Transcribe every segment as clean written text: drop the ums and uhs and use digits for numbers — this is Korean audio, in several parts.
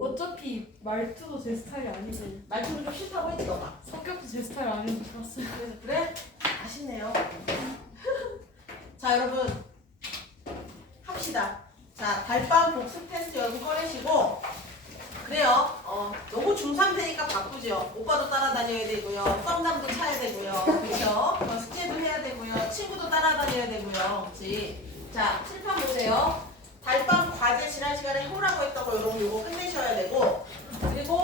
어차피 말투도 제 스타일이 아니고 말투는 좀 싫다고 했지 너가. 성격도 제 스타일 아니고 좋았어요. 그래? 아쉽네요. 자 여러분 합시다. 자 달방 복습 테스트 여러분 꺼내시고 그래요. 너무 중3 되니까 바쁘죠. 오빠도 따라다녀야 되고요. 썸남도 차야 되고요. 그렇죠? 숙제도 해야 되고요. 친구도 따라다녀야 되고요. 그렇지? 자 칠판 보세요. 달방 과제 지난 시간에 해오라고 했던 거 여러분 요거 끝내셔야 되고 그리고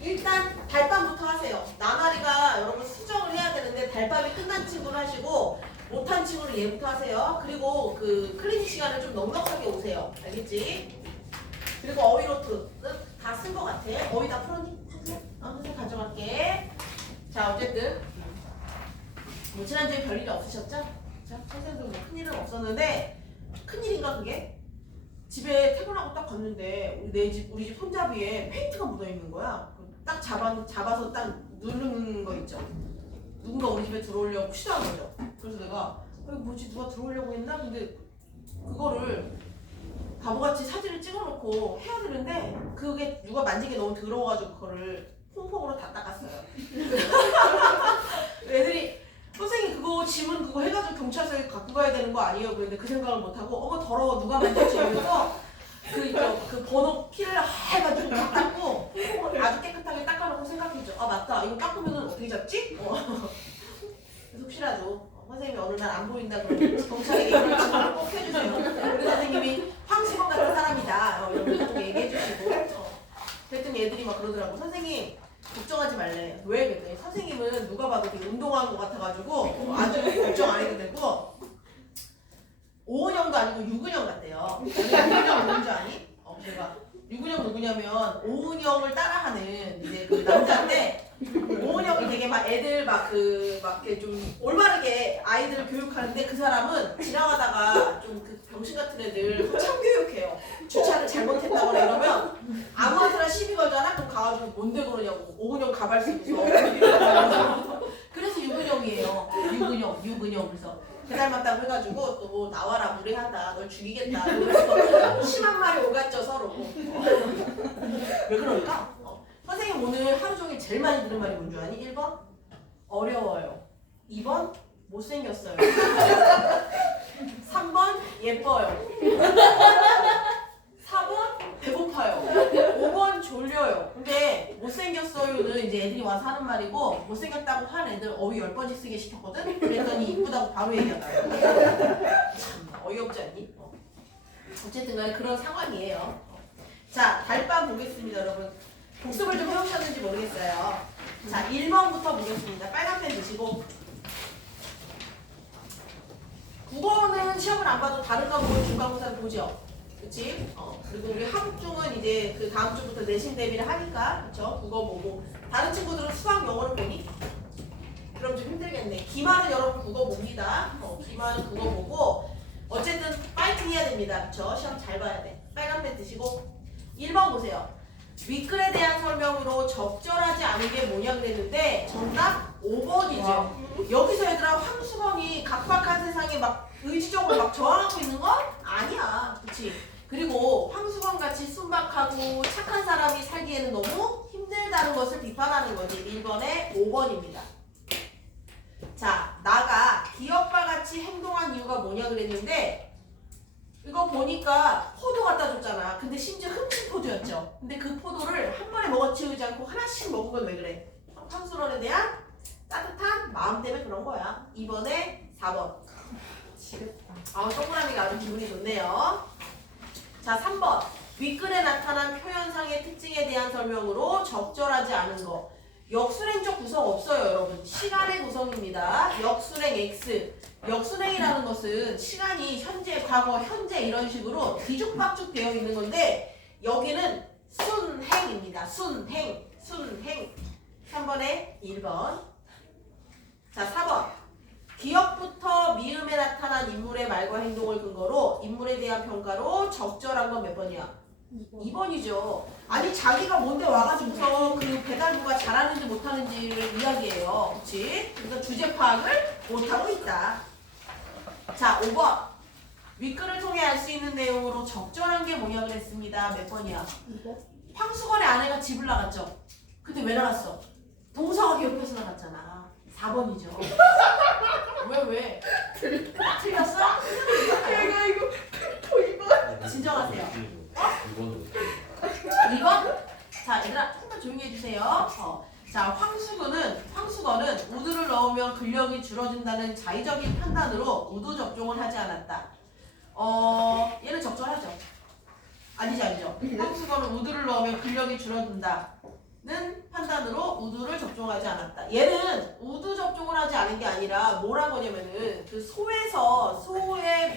일단 달밤부터 하세요. 나날이가 여러분 수정을 해야 되는데 달밤이 끝난 친구를 하시고 못한 친구는 얘부터 하세요. 그리고 그 클리닉 시간을 좀 넉넉하게 오세요. 알겠지? 그리고 어휘 노트 다 쓴 거 같아. 어휘 다 풀었니? 선생님 가져갈게. 자 어쨌든 뭐 지난주에 별일이 없으셨죠? 자 선생님도 뭐 큰일은 없었는데 큰일인가 그게? 집에 퇴근하고 딱 갔는데 우리 집 손잡이에 페인트가 묻어있는 거야. 딱 잡아서 딱 누르는 거 있죠. 누군가 우리 집에 들어오려고 시도한 거죠. 그래서 내가 이거 뭐지 누가 들어오려고 했나? 근데 그거를 바보같이 사진을 찍어놓고 해야 되는데 그게 누가 만지기 너무 더러워가지고 그거를 퐁퐁으로 다 닦았어요. 애들이 선생님 그거 지문 그거 해가지고 경찰서에 갖고 가야 되는 거 아니에요? 그런데 그 생각을 못하고 어머 더러워 누가 만졌지 이러면서 그 번호 키를 해가지고 다 닦고 아주 깨끗하게 닦아놓고 생각했죠. 아 맞다 이거 닦으면 어떻게 잡지? 그래서 혹시라도 선생님이 어느 날 안 보인다 그러면 경찰에게 이런 지문을 꼭 해주세요. 우리 선생님이 황수범 같은 사람이다 이런 거 얘기해 주시고 그랬더니 애들이 막 그러더라고. 선생님 걱정하지 말래. 왜? 그랬더니 선생님은 누가 봐도 되게 운동한 것 같아가지고 아주 걱정 안 해도 되고 오은영도 아니고 유근영 같대요. 유근영 누군지 아니? 제가 유근영 누구냐면 오은영을 따라하는 이제 그 남자인데 오은영이 되게 막 애들 막 이렇게 좀 올바르게 아이들을 교육하는데 그 사람은 지나가다가 좀 그 병신 같은 애들 참교육해요. 주차를 잘못했다거나 이러면 아무한테나 시비 걸잖아? 그럼 가가지고 뭔데 그러냐고 오은영 가발 쓰고서 그래서 유근영이에요. 유근영 그래서 그 닮았다고 해가지고 또 나와라 무례하다 널 죽이겠다 이러면서 심한 말이 오갔죠 서로. 왜 그럴까? 선생님 오늘 하루 종일 제일 많이 들은 말이 뭔 줄 아니? 1번 어려워요. 2번 못생겼어요. 3번 예뻐요. 4번 배고파요. 5번 졸려요. 근데 못생겼어요는 이제 애들이 와서 하는 말이고 못생겼다고 한 애들 어휘 10번씩 쓰게 시켰거든? 그랬더니 이쁘다고 바로 얘기하더라고. 참 어이없지 않니? 어쨌든 간에 그런 상황이에요. 자 달밤 보겠습니다 여러분. 복습을 좀 해오셨는지 모르겠어요. 자 1번부터 보겠습니다. 빨간 펜 드시고 국어는 시험을 안 봐도 다른 과목은 중간고사를 보죠. 그치? 그리고 우리 한국중은 이제 그 다음 주부터 내신 대비를 하니까 그쵸? 국어 보고 다른 친구들은 수학 영어를 보니? 그럼 좀 힘들겠네. 기말은 여러분 국어 봅니다. 기말은 국어 보고 어쨌든 파이팅 해야 됩니다. 그쵸? 시험 잘 봐야 돼. 빨간 펜 드시고 1번 보세요. 윗글에 대한 설명으로 적절하지 않은 게 뭐냐 그랬는데 정답 5번이죠. 여기서 얘들아 황수범이 각박한 세상에 막 의지적으로 막 저항하고 있는 건 아니야. 그치? 그리고 황수범 같이 순박하고 착한 사람이 살기에는 너무 힘들다는 것을 비판하는 거지. 1번에 5번입니다. 자, 나가 기업과 같이 행동한 이유가 뭐냐 그랬는데 이거 보니까 포도 갖다 줬잖아. 근데 심지어 흠친 포도였죠. 근데 그 포도를 한 번에 먹어치우지 않고 하나씩 먹은 건 왜 그래? 황수론에 대한 따뜻한 마음 때문에 그런 거야. 2번에 4번. 동그라미가 아주 기분이 좋네요. 자, 3번. 윗글에 나타난 표현상의 특징에 대한 설명으로 적절하지 않은 거. 역순행적 구성 없어요, 여러분. 시간의 구성입니다. 역순행 X. 역순행이라는 것은 시간이 현재, 과거, 현재 이런 식으로 뒤죽박죽 되어 있는 건데 여기는 순행입니다. 순행. 3번에 1번. 자, 4번. 기억부터 미음에 나타난 인물의 말과 행동을 근거로 인물에 대한 평가로 적절한 건 몇 번이야? 2번이죠. 아니 자기가 뭔데 와가지고서 그 배달부가 잘하는지 못하는지를 이야기해요. 그치? 그래서 주제 파악을 못하고 있다. 자 5번. 윗글을 통해 알 수 있는 내용으로 적절한 게 뭐냐 그랬습니다. 몇 번이야? 황수가 집을 나갔죠. 근데 왜 나갔어? 동서가 기억해서 나갔잖아. 4번이죠. 왜? 틀렸어? 내가 이거 이거 진정하세요. 이거는 2번? 자, 얘들아, 조금만 조용히 해주세요. 자, 황수건은 우드를 넣으면 근력이 줄어든다는 자의적인 판단으로 우드 접종을 하지 않았다. 얘는 적절하죠. 아니죠. 황수건은 우드를 넣으면 근력이 줄어든다는 판단으로 우드를 접종하지 않았다. 얘는 우드 접종을 하지 않은 게 아니라 뭐라고 하냐면은 그 소의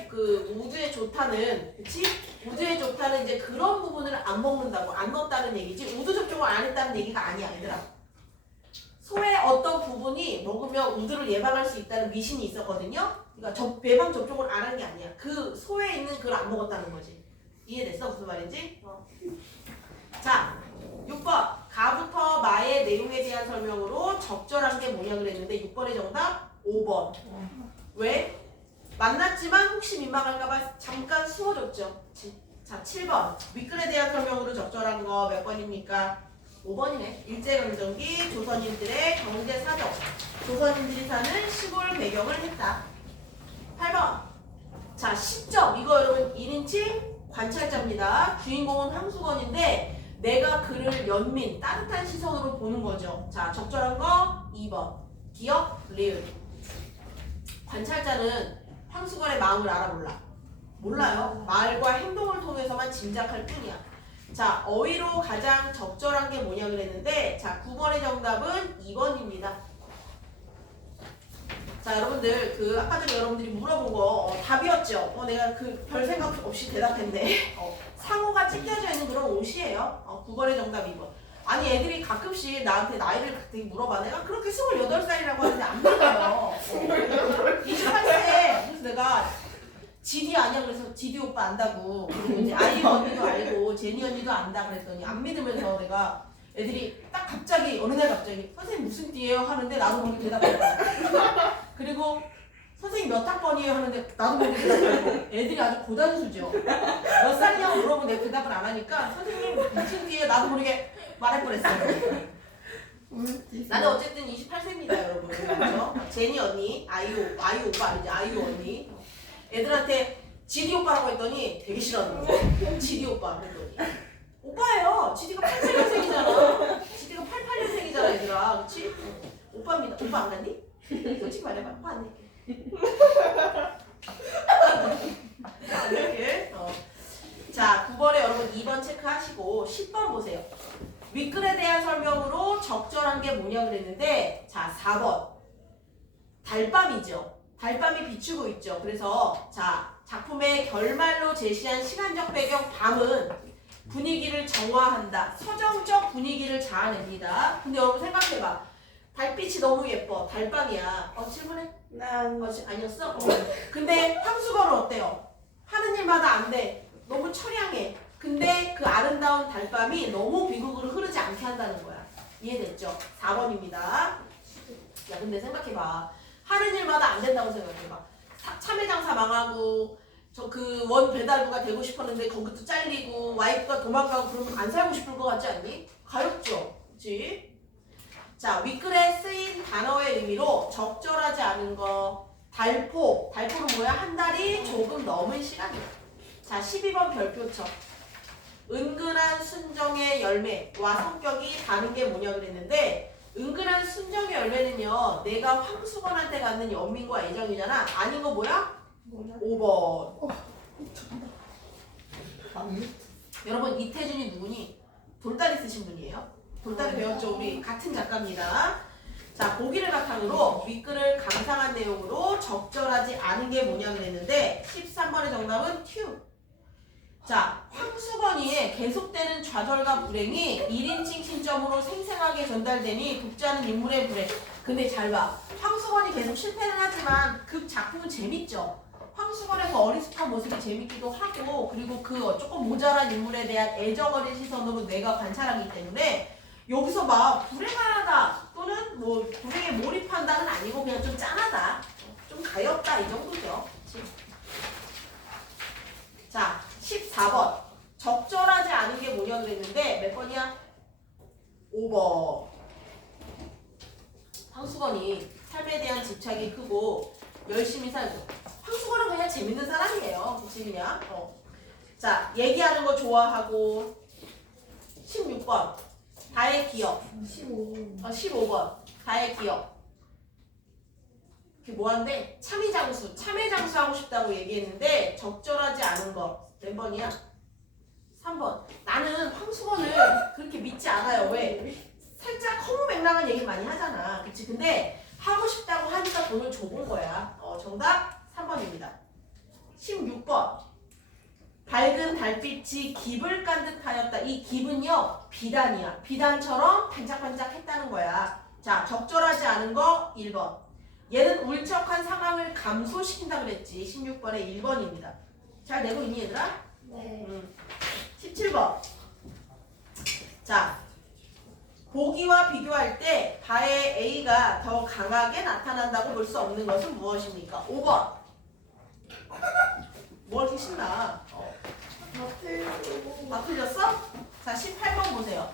그 우드에 좋다는, 그치? 우드에 좋다는 이제 그런 부분을 안 먹는다고, 안 넣었다는 얘기지 우드 접종을 안 했다는 얘기가 아니야, 얘들아. 소의 어떤 부분이 먹으면 우드를 예방할 수 있다는 미신이 있었거든요. 그러니까 예방 접종을 안 한 게 아니야. 그 소에 있는 그걸 안 먹었다는 거지. 이해됐어? 무슨 말인지? 자, 6번. 가부터 마의 내용에 대한 설명으로 적절한 게 뭐냐 그랬는데 6번의 정답 5번. 왜? 만났지만 혹시 민망할까봐 잠깐 숨어줬죠. 자, 7번. 윗글에 대한 설명으로 적절한 거 몇 번입니까? 5번이네. 일제강점기 조선인들의 경제 사정. 조선인들이 사는 시골 배경을 했다. 8번. 자, 10점. 이거 여러분 1인칭 관찰자입니다. 주인공은 황수건인데 내가 그를 연민, 따뜻한 시선으로 보는 거죠. 자, 적절한 거 2번. 기억, 리을. 관찰자는 황수건의 마음을 알아 몰라요. 말과 행동을 통해서만 짐작할 뿐이야. 자, 어휘로 가장 적절한 게 뭐냐 그랬는데 자, 9번의 정답은 2번입니다. 자, 여러분들 그 아까 전에 여러분들이 물어본 거 답이었죠? 내가 그 별 생각 없이 대답했네. 상호가 찢겨져 있는 그런 옷이에요. 9번의 정답 2번. 아니 애들이 가끔씩 나한테 나이를 되게 물어봐. 내가 그렇게 28살이라고 하는데 안 믿어요. 28세. 그래서 내가 지디 아니야 그래서 지디 오빠 안다고. 그리고 이제 아이유 언니도 알고 제니 언니도 안다 그랬더니 안 믿으면서 내가 애들이 딱 갑자기 어느 날 갑자기 선생님 무슨 띠예요 하는데 나도 모르게 대답했다. 그리고 선생님 몇 학번이에요 하는데 나도 모르게 대답하고. 애들이 아주 고단수죠. 몇 살이냐고 물어보면 내가 대답을 안 하니까 선생님 무슨 띠예요 나도 모르게 말할 뻔했어요. 나는 어쨌든 28세입니다 여러분. 그렇죠? 제니 언니, 아이유 오빠 아니지 아이유 언니. 애들한테 지디 오빠라고 했더니 되게 싫어하는 거야. 지디 오빠 그랬더니 오빠예요. 지디가 87년생이잖아. 지디가 88년생이잖아 얘들아. 그치? 오빠입니다. 오빠 안 갔니? 솔직히 말해봐. 오빠 안 낼게. 안 낼게. 자, 9번에 여러분 2번 체크하시고 10번 보세요. 윗글에 대한 설명으로 적절한 게 뭐냐 그랬는데 자, 4번. 달밤이죠. 달밤이 비추고 있죠. 그래서 자, 작품의 결말로 제시한 시간적 배경 밤은 분위기를 정화한다. 서정적 분위기를 자아냅니다. 근데 여러분 생각해봐. 달빛이 너무 예뻐. 달밤이야. 질문해? 난 아니었어? 근데 황수건은 어때요? 하는 일마다 안 돼. 너무 처량해. 근데 그 아름다운 달밤이 너무 비극으로 흐르지 않게 한다는 거야. 이해됐죠? 4번입니다. 야, 근데 생각해봐. 하는 일마다 안 된다고 생각해봐. 참외 장사 망하고 저 그 원 배달부가 되고 싶었는데 거기도 잘리고 와이프가 도망가고 그러면 안 살고 싶을 것 같지 않니? 가엾죠. 그치? 자, 윗글에 쓰인 단어의 의미로 적절하지 않은 거 달포는 뭐야? 한 달이 조금 넘은 시간이야. 자, 12번 별표처. 은근한 순정의 열매와 성격이 다른 게 뭐냐 그랬는데 은근한 순정의 열매는요 내가 황수건한테 갖는 연민과 애정이잖아. 아닌 거 뭐야? 5번. 여러분 이태준이 누구니? 돌다리 쓰신 분이에요. 돌다리 배웠죠? 우리 같은 작가입니다. 자, 보기를 바탕으로 윗글을 감상한 내용으로 적절하지 않은 게 뭐냐 그랬는데 13번의 정답은 튜. 자, 황수건이의 계속되는 좌절과 불행이 1인칭 신점으로 생생하게 전달되니 독자는 인물의 불행. 근데 잘 봐. 황수건이 계속 실패는 하지만 그 작품은 재밌죠. 황수건의 그 어리숙한 모습이 재밌기도 하고 그리고 그 조금 모자란 인물에 대한 애정어린 시선으로 내가 관찰하기 때문에 여기서 막 불행하다 또는 뭐 불행에 몰입한다는 아니고 그냥 좀 짠하다. 좀 가엾다 이 정도죠. 그치? 자, 14번. 적절하지 않은 게 뭐냐 그랬는데 몇 번이야? 5번. 황수건이 삶에 대한 집착이 크고 열심히 살고. 황수건은 그냥 재밌는 사람이에요. 그치 그냥. 자, 얘기하는 거 좋아하고. 16번. 다의 기억. 15분. 15번. 다의 기억. 그게 뭐한데? 참의장수. 참의장수 하고 싶다고 얘기했는데 적절하지 않은 거. 몇 번이야? 3번. 나는 황수건을 그렇게 믿지 않아요. 왜? 살짝 허무맹랑한 얘기 많이 하잖아. 그치? 근데 하고 싶다고 하니까 돈을 줘본 거야. 정답 3번입니다. 16번. 밝은 달빛이 깁을 깐 듯 하였다. 이 깁은요, 비단이야. 비단처럼 반짝반짝했다는 거야. 자, 적절하지 않은 거 1번. 얘는 울적한 상황을 감소시킨다 그랬지. 16번에 1번입니다. 잘 내고 있니 얘들아? 네. 17번. 자, 보기와 비교할 때 바의 A가 더 강하게 나타난다고 볼 수 없는 것은 무엇입니까? 5번. 뭐 이렇게 신나? 다 틀렸어? 자, 18번 보세요.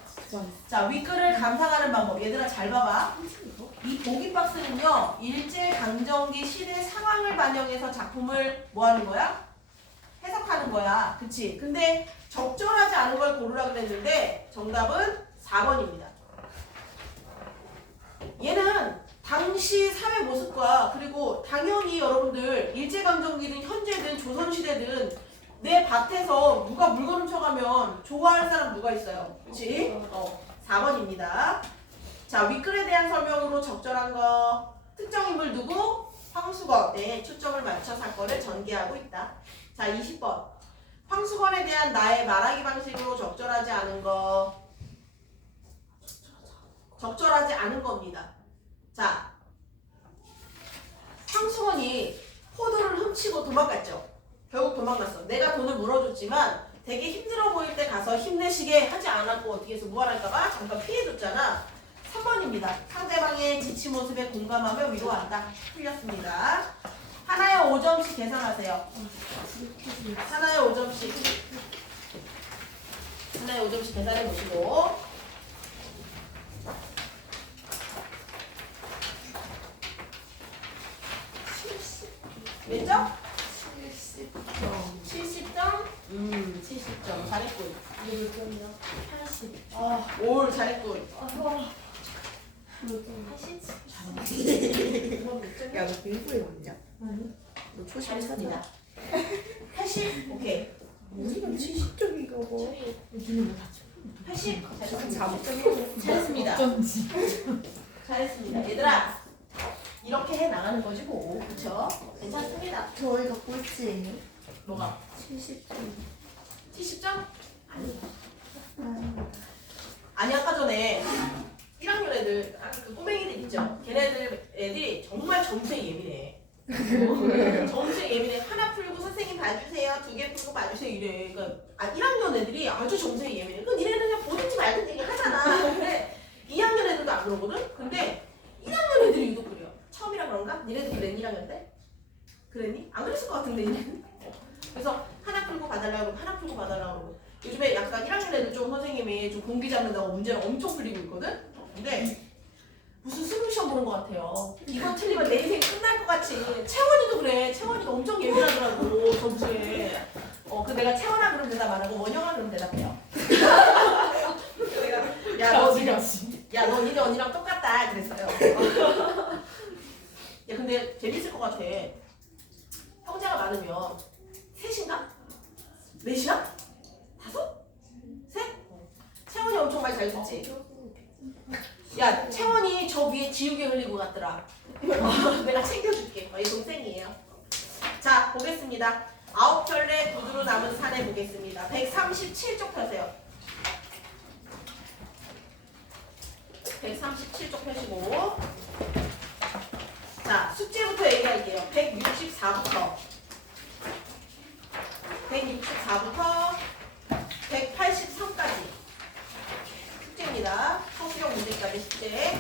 자, 윗글을 감상하는 방법. 얘들아 잘 봐봐. 이 보기 박스는요, 일제강점기 시대 상황을 반영해서 작품을 뭐 하는 거야? 해석하는 거야. 그치? 근데 적절하지 않은 걸 고르라 그랬는데 정답은 4번입니다. 얘는 당시 사회 모습과 그리고 당연히 여러분들 일제강점기든 현재든 조선시대든 내 밭에서 누가 물건 훔쳐가면 좋아할 사람 누가 있어요? 그치? 4번입니다. 자, 윗글에 대한 설명으로 적절한 거. 특정 인물 누구? 황수건에 초점을 맞춰 사건을 전개하고 있다. 자, 20번. 황수건에 대한 나의 말하기 방식으로 적절하지 않은 거. 적절하지 않은 겁니다. 자, 황수건이 포도를 훔치고 도망갔죠. 결국 도망갔어. 내가 돈을 물어줬지만 되게 힘들어 보일 때 가서 힘내시게 하지 않았고 어떻게 해서 무한할까봐 잠깐 피해줬잖아. 3번입니다. 상대방의 지친 모습에 공감하며 위로한다. 틀렸습니다. 하나에 5점씩 계산하세요. 하나에 5점씩. 하나에 5점씩 계산해 보시고. 몇 점? 70점. 70점? 70점. 잘했군. 몇 점이야? 80. 올 잘했군. 80? 야, 너 공부해 왔냐? 아니. 너 초심 잘했습니다. 80? 오케이. 우리가 70점인가 봐. 요즘에 다 80? 잘했습니다. 4점이야. 잘했습니다. 어쩐지. 잘했습니다. 얘들아, 이렇게 해 나가는 거지 뭐. 그쵸? 괜찮습니다. 저희가 꼴찌예요. 뭐가? 70점. 70점? 아니 아까 전에 1학년 애들, 그 꼬맹이들 있죠? 걔네들 애들이 정말 점수에 예민해. 점수에 예민해. 하나 풀고 선생님 봐주세요. 2개 풀고 봐주세요. 이래. 그러니까 1학년 애들이 아주 점수에 예민해. 그 니네는 그냥 보든지 말든지 얘기 하잖아. 근데 2학년 애들도 안 그러거든? 근데 1학년 애들이 유독 그래요. 처음이라 그런가? 니네도 그랬니 1학년 때? 그랬니? 안 그랬을 것 같은데 니네는? 그래서 하나 풀고 봐달라고 그러고 하나 풀고 봐달라고 그러고 요즘에 약간 1학년 애들 좀 선생님이 좀 공기 잡는다고 문제를 엄청 풀리고 있거든? 근데 무슨 수능 시험 보는 것 같아요. 이거 틀리면 내 인생 끝날 것 같이. 채원이도 그래. 채원이도 엄청 예민하더라고 점수에. 그 내가 채원아 그러면 대답 안 하고 원영아 그러면 대답해요. 내가 야 너 니네 언니랑 똑같다 그랬어요. 야 근데 재밌을 것 같아. 형제가 많으면 셋인가? 넷이야? 5? 셋? 채원이 엄청 많이 잘 듣지? 야 채원이 저 위에 지우개 흘리고 갔더라. 내가 챙겨줄게. 얘 동생이에요. 자 보겠습니다. 9켤레 구두로 남은 산에 보겠습니다. 137쪽 펴세요. 137쪽 펴시고 자 숙제부터 얘기할게요. 164부터 183까지 숙제입니다. 성수형 문제까지 숙제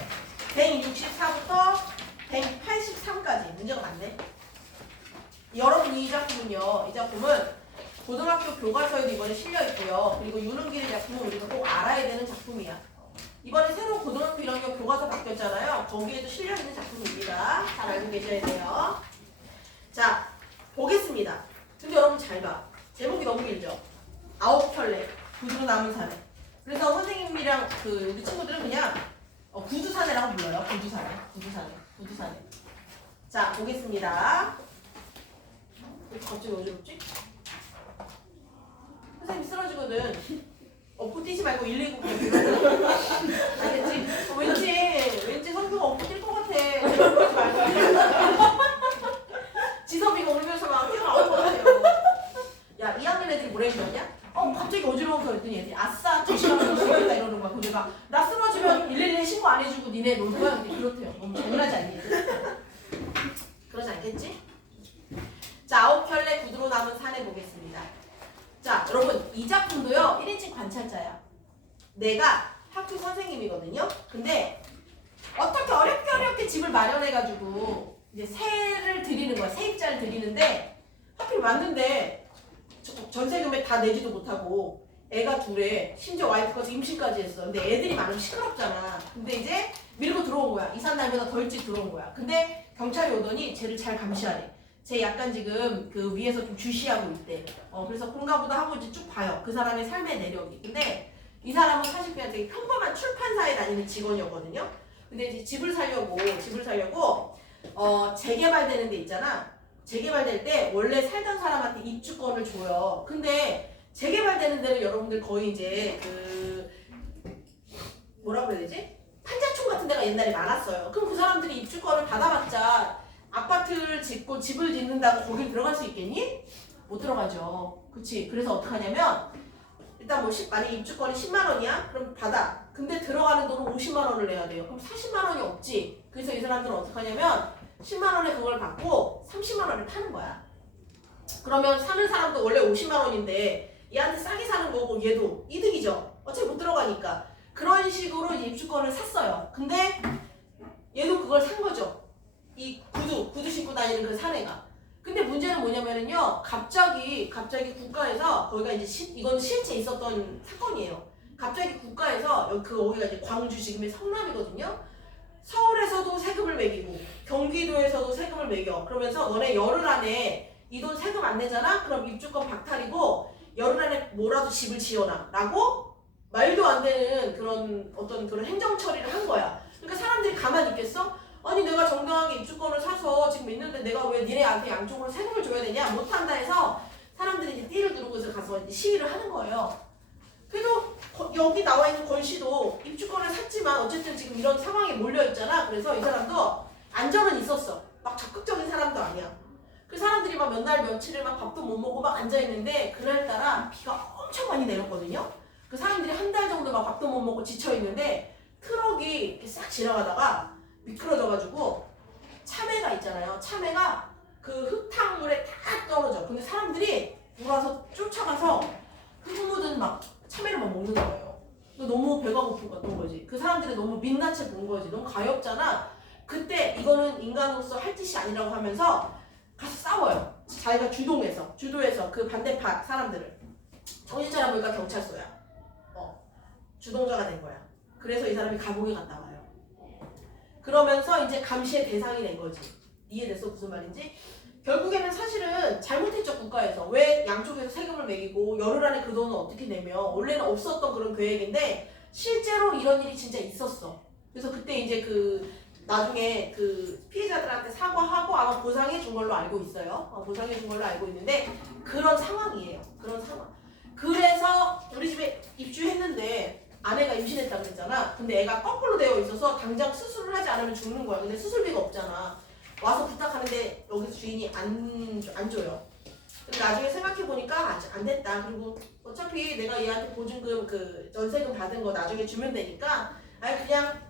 164부터 183까지 문제가 많네. 여러분 이 작품은요. 이 작품은 고등학교 교과서에도 이번에 실려있고요. 그리고 유능기의 작품은 우리가 꼭 알아야 되는 작품이야. 이번에 새로운 고등학교 1학년 교과서 바뀌었잖아요. 거기에도 실려있는 작품입니다. 잘 알고 계셔야 돼요. 자, 보겠습니다. 근데 여러분 잘 봐. 제목이 너무 길죠? 아홉 켤레, 구두로 남은 사내. 그래서 선생님이랑 우리 친구들은 그냥 구두사내라고 불러요. 구두사내. 자, 보겠습니다. 왜 갑자기 어지럽지? 선생님 쓰러지거든. 엎고 뛰지 말고 119 불러. 알겠지? 왠지 성규가 엎고 뛸 것 같아. 그러지 말고. 지섭이가 울면서 막 뛰어나올 것 같아요. 야, 2학년 애들이 뭐라 했냐? 갑자기 어지러워서 그랬더니 애들이 아싸, 조심하면 죽겠다 이러는 거야. 그래서 내가 나 쓰러지면 112에 신고 안 해주고 니네 놀 거야? 근데 그렇대요. 너무 장난하지 않니? 그러지 않겠지? 자, 아홉 켤레 구두로 남은 사내 보겠습니다. 자, 여러분 이 작품도요 1인칭 관찰자야. 내가 학교 선생님이거든요. 근데 어떻게 어렵게 집을 마련해가지고 이제 세를 드리는 거야. 세입자를 드리는데 하필 왔는데 전세금에 다 내지도 못하고 애가 둘에 심지어 와이프가 임신까지 했어. 근데 애들이 많으면 시끄럽잖아. 근데 이제 밀고 들어온 거야. 이삿 날보다 더 일찍 들어온 거야. 근데 경찰이 오더니 쟤를 잘 감시하래. 쟤 약간 지금 그 위에서 좀 주시하고 있대. 그래서 그런가 보다 하고 이제 쭉 봐요. 그 사람의 삶의 내력이. 근데 이 사람은 사실 그냥 되게 평범한 출판사에 다니는 직원이었거든요. 근데 이제 집을 살려고 재개발되는 데 있잖아. 재개발될 때 원래 살던 사람한테 입주권을 줘요. 근데 재개발되는 데는 여러분들 거의 이제 뭐라고 그래야 되지? 판자촌 같은 데가 옛날에 많았어요. 그럼 그 사람들이 입주권을 받아봤자 아파트를 짓고 집을 짓는다고 거길 들어갈 수 있겠니? 못 들어가죠. 그치? 그래서 어떡하냐면 일단 만약에 입주권이 10만 원이야? 그럼 받아. 근데 들어가는 돈은 50만 원을 내야 돼요. 그럼 40만 원이 없지. 그래서 이 사람들은 어떡하냐면 10만 원에 그걸 받고 30만 원에 파는 거야. 그러면 사는 사람도 원래 50만 원인데 얘한테 싸게 사는 거고 얘도 이득이죠. 어차피 못 들어가니까. 그런 식으로 이제 입주권을 샀어요. 근데 얘도 그걸 산 거죠. 이 구두 신고 다니는 그 사내가. 근데 문제는 뭐냐면은요. 갑자기 국가에서 거기가 이제 이건 실제 있었던 사건이에요. 갑자기 국가에서 거기가 이제 광주 지금의 성남이거든요. 서울에서도 세금을 매기고 경기도에서도 세금을 매겨. 그러면서 너네 열흘 안에 이 돈 세금 안 내잖아? 그럼 입주권 박탈이고 열흘 안에 뭐라도 집을 지어놔 라고 말도 안 되는 그런 행정 처리를 한 거야. 그러니까 사람들이 가만히 있겠어? 아니 내가 정당하게 입주권을 사서 지금 있는데 내가 왜 니네한테 양쪽으로 세금을 줘야 되냐? 못한다 해서 사람들이 이제 띠를 두르고 가서 이제 시위를 하는 거예요. 그래도 여기 나와 있는 권 씨도 입주권을 샀지만 어쨌든 지금 이런 상황에 몰려 있잖아. 그래서 이 사람도 안정은 있었어. 막 적극적인 사람도 아니야. 그 사람들이 막 몇 날 며칠을 막 밥도 못 먹고 막 앉아 있는데 그날따라 비가 엄청 많이 내렸거든요. 그 사람들이 한 달 정도 막 밥도 못 먹고 지쳐 있는데 트럭이 이렇게 싹 지나가다가 미끄러져가지고 참외가 있잖아요. 참외가 그 흙탕물에 다 떨어져. 근데 사람들이 돌아서 쫓아가서 흙 묻은 막 참외를 막 먹는 거예요. 너무 배가 고픈 거지. 그 사람들이 너무 민낯을 본 거지. 너무 가엾잖아. 그때 이거는 인간으로서 할 짓이 아니라고 하면서 가서 싸워요. 자기가 주도해서 그 반대파 사람들을. 정신 차려보니까 경찰서야. 주동자가 된 거야. 그래서 이 사람이 감옥에 갔다 와요. 그러면서 이제 감시의 대상이 된 거지. 이해됐어? 무슨 말인지? 결국에는 사실은 잘못했죠. 국가에서. 왜 양쪽에서 세금을 매기고 열흘 안에 그 돈을 어떻게 내면 원래는 없었던 그런 계획인데 실제로 이런 일이 진짜 있었어. 그래서 그때 이제 나중에 피해자들한테 사과하고 아마 보상해 준 걸로 알고 있어요. 보상해 준 걸로 알고 있는데 그런 상황이에요. 그런 상황. 그래서 우리 집에 입주했는데 아내가 임신했다 그랬잖아. 근데 애가 거꾸로 되어 있어서 당장 수술을 하지 않으면 죽는 거야. 근데 수술비가 없잖아. 와서 부탁하는데 여기서 주인이 안 줘요. 근데 나중에 생각해보니까 안 됐다. 그리고 어차피 내가 얘한테 보증금 전세금 받은 거 나중에 주면 되니까 그냥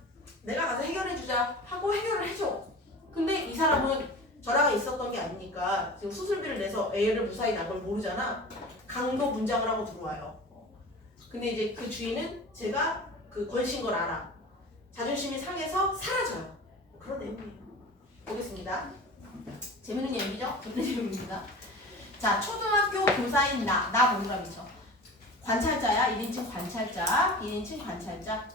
내가 가서 해결해주자 하고 해결을 해줘. 근데 이 사람은 전화가 있었던 게 아니니까 지금 수술비를 내서 애를 무사히 난 걸 모르잖아. 강도 분장을 하고 들어와요. 근데 이제 그 주인은 제가 건신 걸 알아. 자존심이 상해서 사라져요. 그런 내용이에요. 보겠습니다. 재밌는 얘기죠? 근데 재밌습니다. 자, 초등학교 교사인 나 동감이죠. 관찰자야. 1인칭 관찰자. 2인칭 관찰자.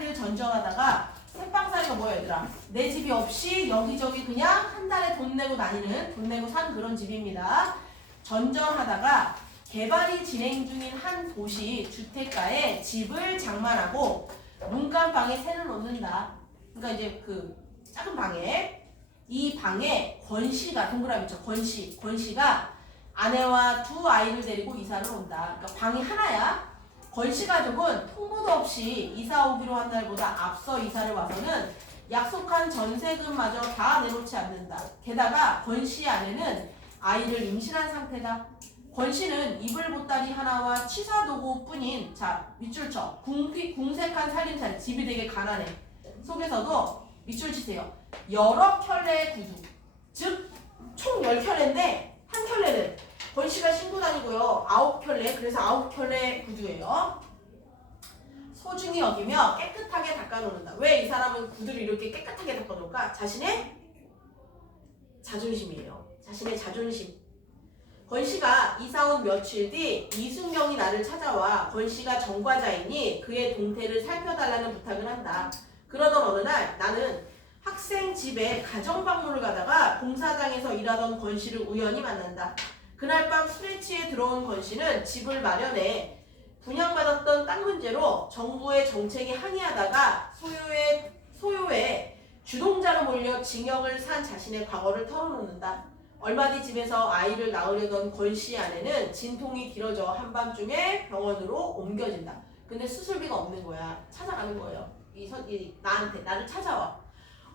색방살이를 전전하다가 색방살이가 뭐야 얘들아? 내 집이 없이 여기저기 그냥 한 달에 돈 내고 다니는 돈 내고 사는 그런 집입니다. 전전하다가 개발이 진행 중인 한 도시 주택가에 집을 장만하고 문간방에 새를 놓는다. 그러니까 이제 그 작은 방에 이 방에 권씨가 동그라미 있죠. 권씨가 아내와 두 아이를 데리고 이사를 온다. 그러니까 방이 하나야. 권씨 가족은 통보도 없이 이사 오기로 한 날보다 앞서 이사를 와서는 약속한 전세금마저 다 내놓지 않는다. 게다가 권씨 아내는 아이를 임신한 상태다. 권씨는 이불 보따리 하나와 취사도구뿐인 자 밑줄 쳐 궁색한 살림살 집이 되게 가난해. 속에서도 밑줄 치세요. 여러 켤레의 구두 즉 총 10켤레인데 한 켤레는 권씨가 신고 다니고요. 9켤레 그래서 9켤레 구두예요. 소중히 여기며 깨끗하게 닦아놓는다. 왜 이 사람은 구두를 이렇게 깨끗하게 닦아놓을까? 자신의 자존심이에요. 자신의 자존심. 권씨가 이사 온 며칠 뒤 이순경이 나를 찾아와 권씨가 전과자이니 그의 동태를 살펴달라는 부탁을 한다. 그러던 어느 날 나는 학생 집에 가정방문을 가다가 공사장에서 일하던 권씨를 우연히 만난다. 그날 밤 술에 취해 들어온 권씨는 집을 마련해 분양받았던 땅 문제로 정부의 정책에 항의하다가 소요에 주동자로 몰려 징역을 산 자신의 과거를 털어놓는다. 얼마 뒤 집에서 아이를 낳으려던 권씨 아내는 진통이 길어져 한밤중에 병원으로 옮겨진다. 근데 수술비가 없는 거야. 찾아가는 거예요. 나를 찾아와.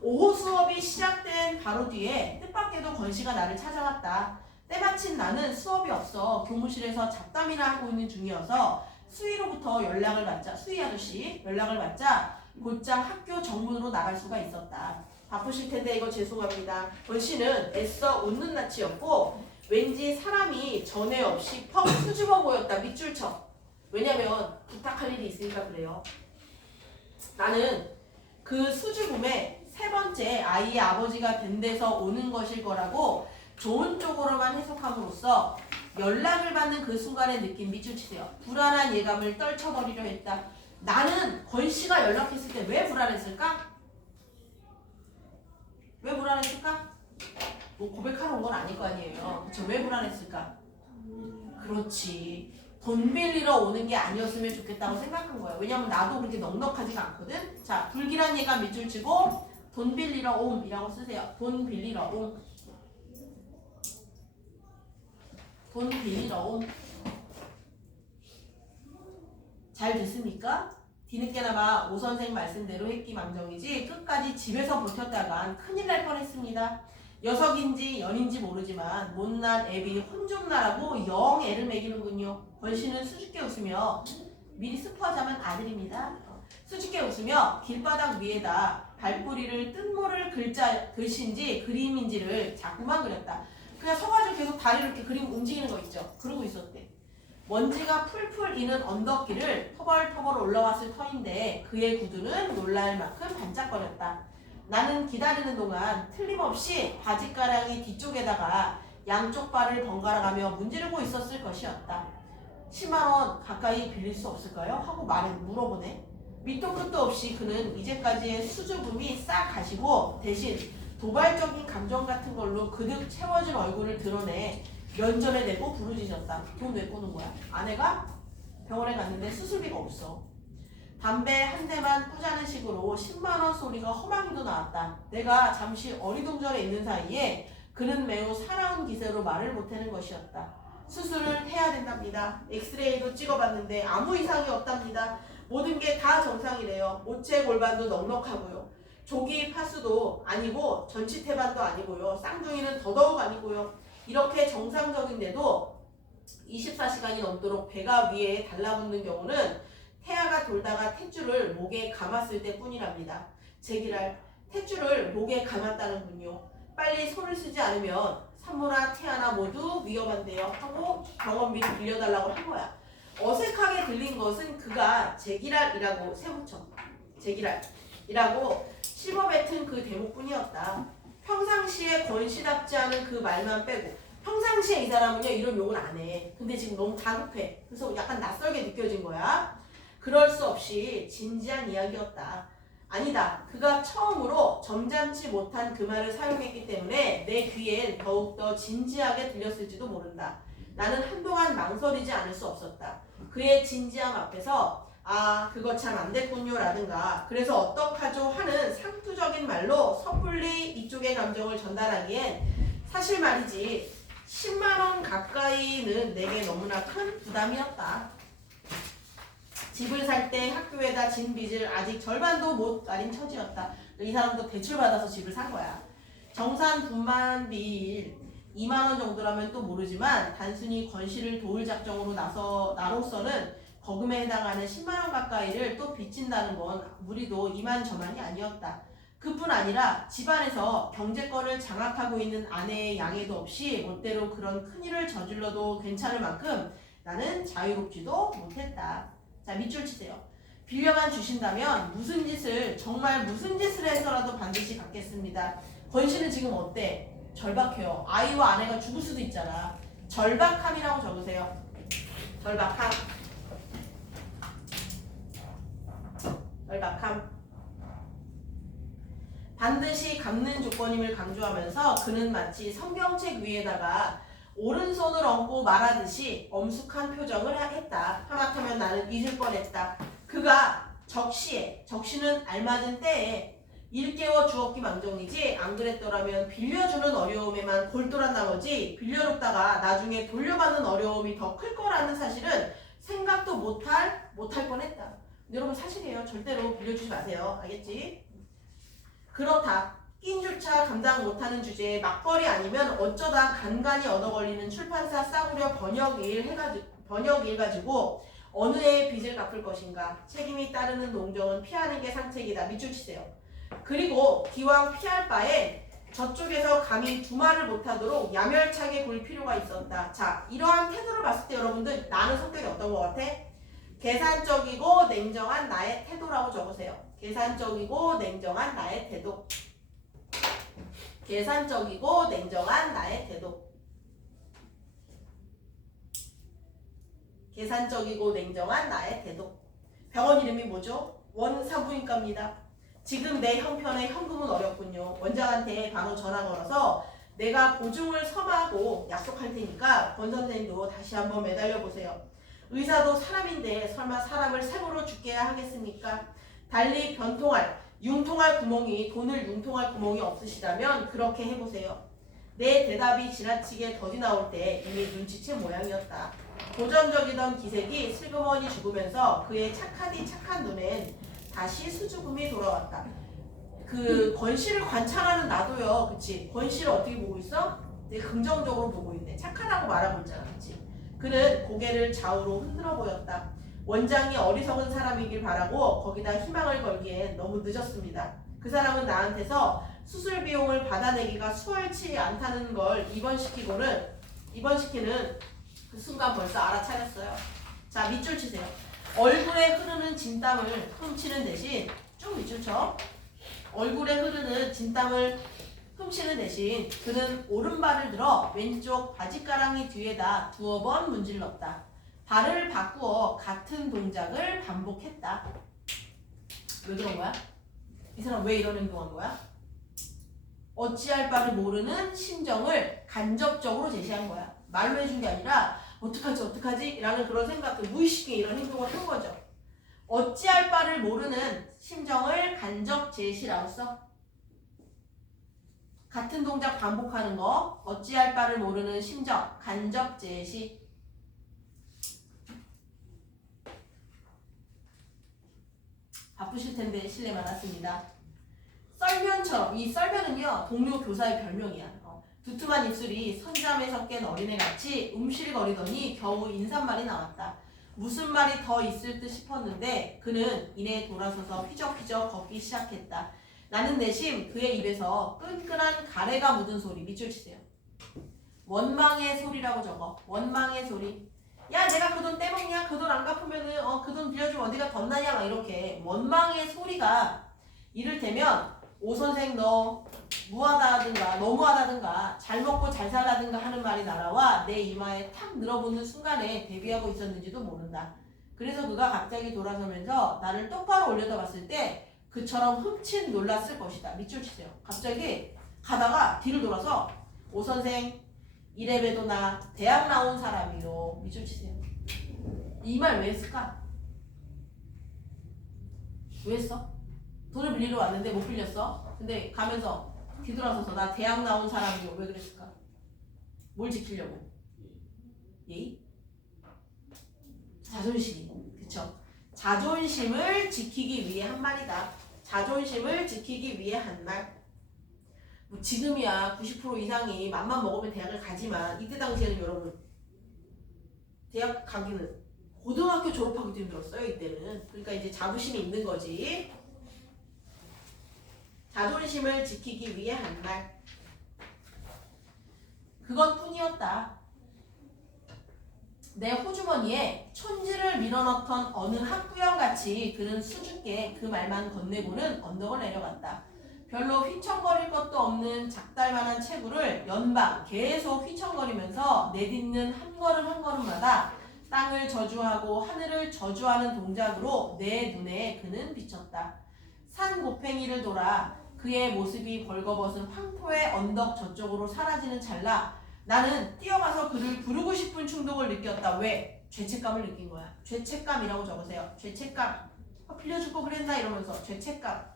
오후 수업이 시작된 바로 뒤에 뜻밖에도 권씨가 나를 찾아왔다. 때마침 나는 수업이 없어 교무실에서 잡담이나 하고 있는 중이어서 수희로부터 수희 아저씨 연락을 받자 곧장 학교 정문으로 나갈 수가 있었다. 바쁘실 텐데 이거 죄송합니다. 권씨는 애써 웃는 낯이었고 왠지 사람이 전에 없이 퍽 수줍어 보였다. 밑줄 쳐. 왜냐면 부탁할 일이 있으니까 그래요. 나는 그 수줍음에 세 번째 아이의 아버지가 된 데서 오는 것일 거라고 좋은 쪽으로만 해석함으로써 연락을 받는 그 순간에 느낀 밑줄 치세요. 불안한 예감을 떨쳐버리려 했다. 나는 권씨가 연락했을 때 왜 불안했을까? 왜 불안했을까? 뭐 고백하러 온 건 아닐 거 아니에요. 그쵸? 왜 불안했을까? 그렇지. 돈 빌리러 오는 게 아니었으면 좋겠다고 생각한 거예요. 왜냐면 나도 그렇게 넉넉하지가 않거든. 자, 불길한 예감 밑줄 치고 돈 빌리러 옴이라고 쓰세요. 돈 빌리러 옴. 돈 빌리러 옴. 잘 됐습니까? 뒤늦게나마 오 선생 말씀대로 했기망정이지 끝까지 집에서 버텼다간 큰일 날 뻔했습니다. 녀석인지 연인지 모르지만 못난 애비 혼 좀 나라고 영 애를 먹이는군요. 권씨는 수줍게 웃으며 미리 스포하자면 아들입니다. 수줍게 웃으며 길바닥 위에다 발뿌리를 뜻모를 글씨인지 그림인지를 자꾸만 그렸다. 그냥 서가지고 계속 다리를 이렇게 그림 움직이는 거 있죠. 그러고 있었대. 먼지가 풀풀 이는 언덕길을 터벌터벌 올라왔을 터인데 그의 구두는 놀랄 만큼 반짝거렸다. 나는 기다리는 동안 틀림없이 바지가랑이 뒤쪽에다가 양쪽 발을 번갈아가며 문지르고 있었을 것이었다. 10만원 가까이 빌릴 수 없을까요? 하고 물어보네. 밑도 끝도 없이 그는 이제까지의 수줍음이 싹 가시고 대신 도발적인 감정 같은 걸로 그득 채워진 얼굴을 드러내 면전에 대고 부르짖었다. 돈 왜 꼬는 거야? 아내가 병원에 갔는데 수술비가 없어. 담배 한 대만 뿌자는 식으로 10만원 소리가 험하기도 나왔다. 내가 잠시 어리둥절해 있는 사이에 그는 매우 사나운 기세로 말을 못하는 것이었다. 수술을 해야 된답니다. 엑스레이도 찍어봤는데 아무 이상이 없답니다. 모든 게 다 정상이래요. 오체 골반도 넉넉하고요. 조기 파수도 아니고 전치태반도 아니고요. 쌍둥이는 더더욱 아니고요. 이렇게 정상적인데도 24시간이 넘도록 배가 위에 달라붙는 경우는 태아가 돌다가 탯줄을 목에 감았을 때뿐이랍니다. 제기랄 탯줄을 목에 감았다는군요. 빨리 손을 쓰지 않으면 산모나 태아나 모두 위험한데요 하고 병원비를 빌려달라고 한 거야. 어색하게 들린 것은 그가 제기랄이라고 세우쳐 제기랄이라고 씹어뱉은 그 대목뿐이었다. 평상시에 권씨답지 않은 그 말만 빼고 평상시에 이 사람은요 이런 욕은 안 해. 근데 지금 너무 다급해. 그래서 약간 낯설게 느껴진 거야. 그럴 수 없이 진지한 이야기였다. 아니다. 그가 처음으로 점잖지 못한 그 말을 사용했기 때문에 내 귀엔 더욱더 진지하게 들렸을지도 모른다. 나는 한동안 망설이지 않을 수 없었다. 그의 진지함 앞에서 아 그거 참 안됐군요 라든가 그래서 어떡하죠 하는 상투적인 말로 섣불리 이쪽의 감정을 전달하기엔 사실 말이지 10만원 가까이는 내게 너무나 큰 부담이었다. 집을 살 때 학교에다 진 빚을 아직 절반도 못 가린 처지였다. 이 사람도 대출받아서 집을 산 거야. 정산 분만비일 2만원 정도라면 또 모르지만 단순히 건실을 도울 작정으로 나로서는 거금에 해당하는 10만원 가까이를 또 빚진다는 건 무리도 이만저만이 아니었다. 그뿐 아니라 집안에서 경제권을 장악하고 있는 아내의 양해도 없이 멋대로 그런 큰일을 저질러도 괜찮을 만큼 나는 자유롭지도 못했다. 자, 밑줄 치세요. 빌려만 주신다면 정말 무슨 짓을 해서라도 반드시 갚겠습니다. 권씨는 지금 어때? 절박해요. 아이와 아내가 죽을 수도 있잖아. 절박함이라고 적으세요. 절박함. 반드시 갚는 조건임을 강조하면서 그는 마치 성경책 위에다가 오른손을 얹고 말하듯이 엄숙한 표정을 했다. 하마터면 나는 잊을 뻔했다. 그가 적시는 알맞은 때에 일깨워 주었기 망정이지 안 그랬더라면 빌려주는 어려움에만 골똘한 나머지 빌려줬다가 나중에 돌려받는 어려움이 더 클 거라는 사실은 생각도 못할 뻔했다. 여러분 사실이에요. 절대로 빌려주지 마세요. 알겠지? 그렇다. 낀조차 감당 못하는 주제에 막걸리 아니면 어쩌다 간간히 얻어걸리는 출판사 싸구려 번역일 가지고 어느 해에 빚을 갚을 것인가. 책임이 따르는 농정은 피하는 게 상책이다. 밑줄 치세요. 그리고 기왕 피할 바에 저쪽에서 감히 두말을 못하도록 야멸차게 굴 필요가 있었다. 자, 이러한 태도를 봤을 때 여러분들 나는 성격이 어떤 것 같아? 계산적이고 냉정한 나의 태도라고 적으세요. 계산적이고 냉정한 나의 태도. 계산적이고 냉정한 나의 태도. 계산적이고 냉정한 나의 태도. 병원 이름이 뭐죠? 원산부인과입니다. 지금 내 형편에 현금은 어렵군요. 원장한테 바로 전화 걸어서 내가 보증을 섬하고 약속할 테니까 권 선생님도 다시 한번 매달려 보세요. 의사도 사람인데 설마 사람을 생으로 죽게 해야 하겠습니까? 달리 돈을 융통할 구멍이 없으시다면 그렇게 해보세요. 내 대답이 지나치게 더디 나올 때 이미 눈치챈 모양이었다. 도전적이던 기색이 슬그머니 죽으면서 그의 착한 눈엔 다시 수줍음이 돌아왔다. 그 권씨를 관찰하는 나도요. 그치? 권씨를 어떻게 보고 있어? 되게 긍정적으로 보고 있네. 착하다고 말하고 있잖아. 그치? 그는 고개를 좌우로 흔들어 보였다. 원장이 어리석은 사람이길 바라고 거기다 희망을 걸기엔 너무 늦었습니다. 그 사람은 나한테서 수술 비용을 받아내기가 수월치 않다는 걸 입원시키는 그 순간 벌써 알아차렸어요. 자, 밑줄 치세요. 얼굴에 흐르는 진땀을 훔치는 대신 쭉 밑줄 쳐. 얼굴에 흐르는 진땀을 훔치는 대신 그는 오른발을 들어 왼쪽 바지가랑이 뒤에다 2번 문질렀다. 발을 바꾸어 같은 동작을 반복했다. 왜 그런 거야? 이 사람 왜 이런 행동한 거야? 어찌할 바를 모르는 심정을 간접적으로 제시한 거야. 말로 해준 게 아니라 어떡하지? 라는 그런 생각들, 무의식에 이런 행동을 한 거죠. 어찌할 바를 모르는 심정을 간접 제시라고 써. 같은 동작 반복하는 거, 어찌할 바를 모르는 심정, 간접 제시. 바쁘실 텐데 실례 많았습니다. 썰면처럼, 이 썰면은요 동료 교사의 별명이야. 두툼한 입술이 선잠에서 깬 어린애같이 움실거리더니 겨우 인사말이 나왔다. 무슨 말이 더 있을 듯 싶었는데 그는 이내 돌아서서 휘적휘적 걷기 시작했다. 나는 내심 그의 입에서 끈끈한 가래가 묻은 소리, 밑줄 치세요. 원망의 소리라고 적어. 원망의 소리. 야, 내가 그 돈 떼먹냐? 그 돈 안 갚으면은 그 돈 빌려주면 어디가 덧나냐? 막 이렇게 원망의 소리가 이를테면 오 선생 너 무하다 하든가 너무하다든가 잘 먹고 잘 살라든가 하는 말이 날아와 내 이마에 탁 늘어붙는 순간에 대비하고 있었는지도 모른다. 그래서 그가 갑자기 돌아서면서 나를 똑바로 올려다 봤을 때 그처럼 흠칫 놀랐을 것이다. 밑줄 치세요. 갑자기 가다가 뒤를 돌아서 오 선생 이래봬도 나 대학 나온 사람이요. 밑줄 치세요. 이 말 왜 했을까? 왜 했어? 돈을 빌리러 왔는데 못 빌렸어. 근데 가면서 뒤돌아서서 나 대학 나온 사람이요. 왜 그랬을까? 뭘 지키려고? 예의? 자존심. 그쵸? 자존심을 지키기 위해 한 말이다. 자존심을 지키기 위해 한 말. 뭐 지금이야 90% 이상이 맘만 먹으면 대학을 가지만 이때 당시에는 여러분 대학 가기는 고등학교 졸업하기도 힘들었어요. 이때는. 그러니까 이제 자부심이 있는 거지. 자존심을 지키기 위해 한 말. 그것뿐이었다. 내 호주머니에 촌지를 밀어넣던 어느 학부형같이 그는 수줍게 그 말만 건네고는 언덕을 내려갔다. 별로 휘청거릴 것도 없는 작달만한 체구를 연방 계속 휘청거리면서 내딛는 한 걸음 한 걸음마다 땅을 저주하고 하늘을 저주하는 동작으로 내 눈에 그는 비쳤다. 산 곱팽이를 돌아 그의 모습이 벌거벗은 황토의 언덕 저쪽으로 사라지는 찰나 나는 뛰어가서 그를 부르고 싶은 충동을 느꼈다. 왜? 죄책감을 느낀 거야. 죄책감이라고 적으세요. 죄책감. 빌려줄 거 그랬나 이러면서 죄책감.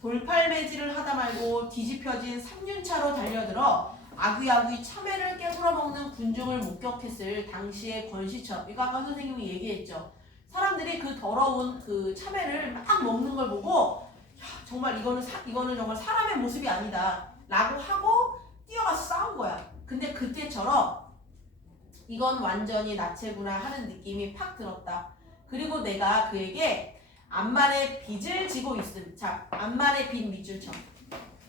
돌팔매질을 하다 말고 뒤집혀진 3륜차로 달려들어 아귀아귀 참외를 깨물어 먹는 군중을 목격했을 당시의 권시첩. 이거 아까 선생님이 얘기했죠. 사람들이 그 더러운 그 참외를 막 먹는 걸 보고 야, 정말 이거는 정말 사람의 모습이 아니다 라고 하고 뛰어가서 싸운 거야. 근데 그때처럼 이건 완전히 나체구나 하는 느낌이 팍 들었다. 그리고 내가 그에게 암만의 빚을 지고 있음. 자, 암만의 빚 밑줄 쳐.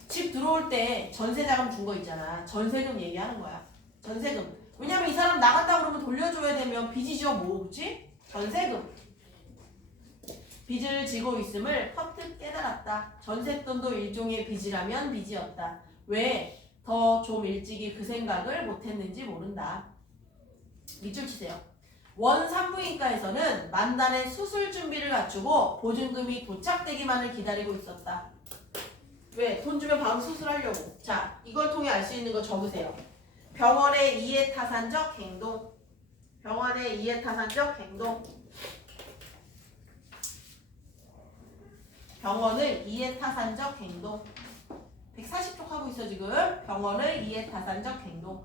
집 들어올 때 전세자금 준 거 있잖아. 전세금 얘기하는 거야. 전세금. 왜냐면 이 사람 나갔다 그러면 돌려줘야 되면 빚이죠. 뭐, 그치? 전세금. 빚을 지고 있음을 퍼뜩 깨달았다. 전셋돈도 일종의 빚이라면 빚이었다. 왜 더 좀 일찍이 그 생각을 못했는지 모른다. 밑줄 치세요. 원산부인과에서는 만단의 수술 준비를 갖추고 보증금이 도착되기만을 기다리고 있었다. 왜? 돈 주면 바로 수술하려고. 자, 이걸 통해 알 수 있는 거 적으세요. 병원의 이해타산적 행동. 병원의 이해타산적 행동. 병원을 이해타산적 행동. 140쪽 하고 있어 지금. 병원을 이해타산적 행동.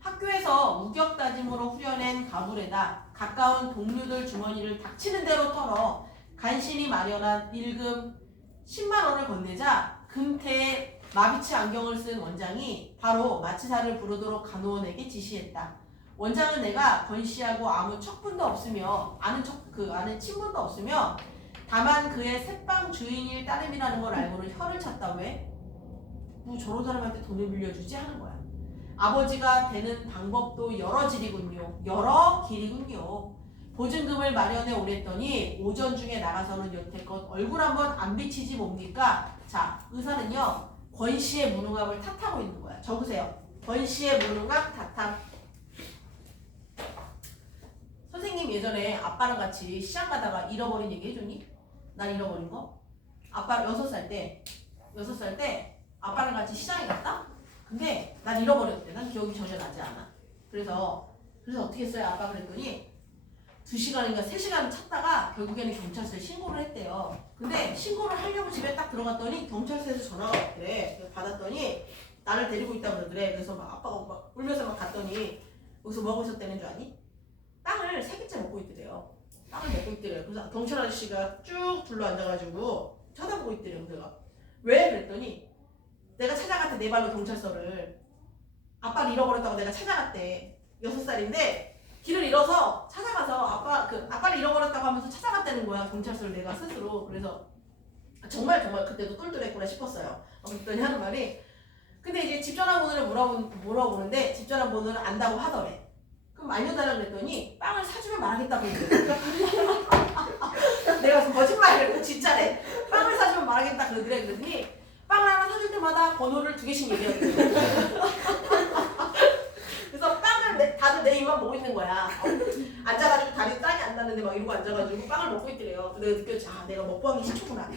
학교에서 우격다짐으로 후려낸 가불에다 가까운 동료들 주머니를 닥치는 대로 털어 간신히 마련한 일금 10만 원을 건네자 금태에 마비치 안경을 쓴 원장이 바로 마치사를 부르도록 간호원에게 지시했다. 원장은 내가 권씨하고 아무 척분도 없으며 아는 친분도 없으며 다만 그의 새빵 주인일 따름이라는 걸 알고는 혀를 찼다. 왜? 뭐 저런 사람한테 돈을 빌려주지 하는 거야. 아버지가 되는 방법도 여러 길이군요. 여러 길이군요. 보증금을 마련해 오랬더니 오전 중에 나가서는 여태껏 얼굴 한번 안 비치지 뭡니까? 자, 의사는요. 권씨의 무능함을 탓하고 있는 거야. 적으세요. 권씨의 무능함 탓함. 선생님 예전에 아빠랑 같이 시장 가다가 잃어버린 얘기 해줬니? 난 잃어버린 거? 아빠 6살 때 아빠랑 같이 시장에 갔다? 근데 난 잃어버렸대. 난 기억이 전혀 나지 않아. 그래서 어떻게 했어요? 아빠 그랬더니 2시간인가 3시간 찾다가 결국에는 경찰서에 신고를 했대요. 근데 신고를 하려고 집에 딱 들어갔더니 경찰서에서 전화가 왔대. 그래서 받았더니 나를 데리고 있다고 그러더래. 그래서 막 아빠가 막 울면서 막 갔더니 여기서 뭐 하고 있었다는 줄 아니? 땅을 3개째 먹고 있더래요. 땅을 먹고 있더래요. 그래서 경찰 아저씨가 쭉 둘러 앉아가지고 쳐다보고 있더래요. 내가 왜? 그랬더니 내가 찾아갔대. 내 발로 경찰서를. 아빠를 잃어버렸다고 내가 찾아갔대. 6살인데 길을 잃어서 찾아가서 아빠를 잃어버렸다고 하면서 찾아갔다는 거야. 경찰서를 내가 스스로. 그래서 정말 그때도 똘똘했구나 싶었어요. 그랬더니 하는 말이 근데 이제 집 전화번호를 물어보는데 집 전화번호를 안다고 하더래. 그럼 알려달라고 그랬더니 빵을 사주면 말하겠다고 그러더래. 내가 거짓말을 진짜래. 빵을 사주면 말하겠다 그러더래. 그랬더니 빵을 하나 사줄 때마다 번호를 2개씩 얘기하거든. 그래서 빵을 다들 내 입만 보고 있는 거야. 앉아가지고 다리 땀이 안 나는데 막 이러고 앉아가지고 빵을 먹고 있더래요. 근데 내가 느꼈지. 아, 내가 먹방이 싫구나.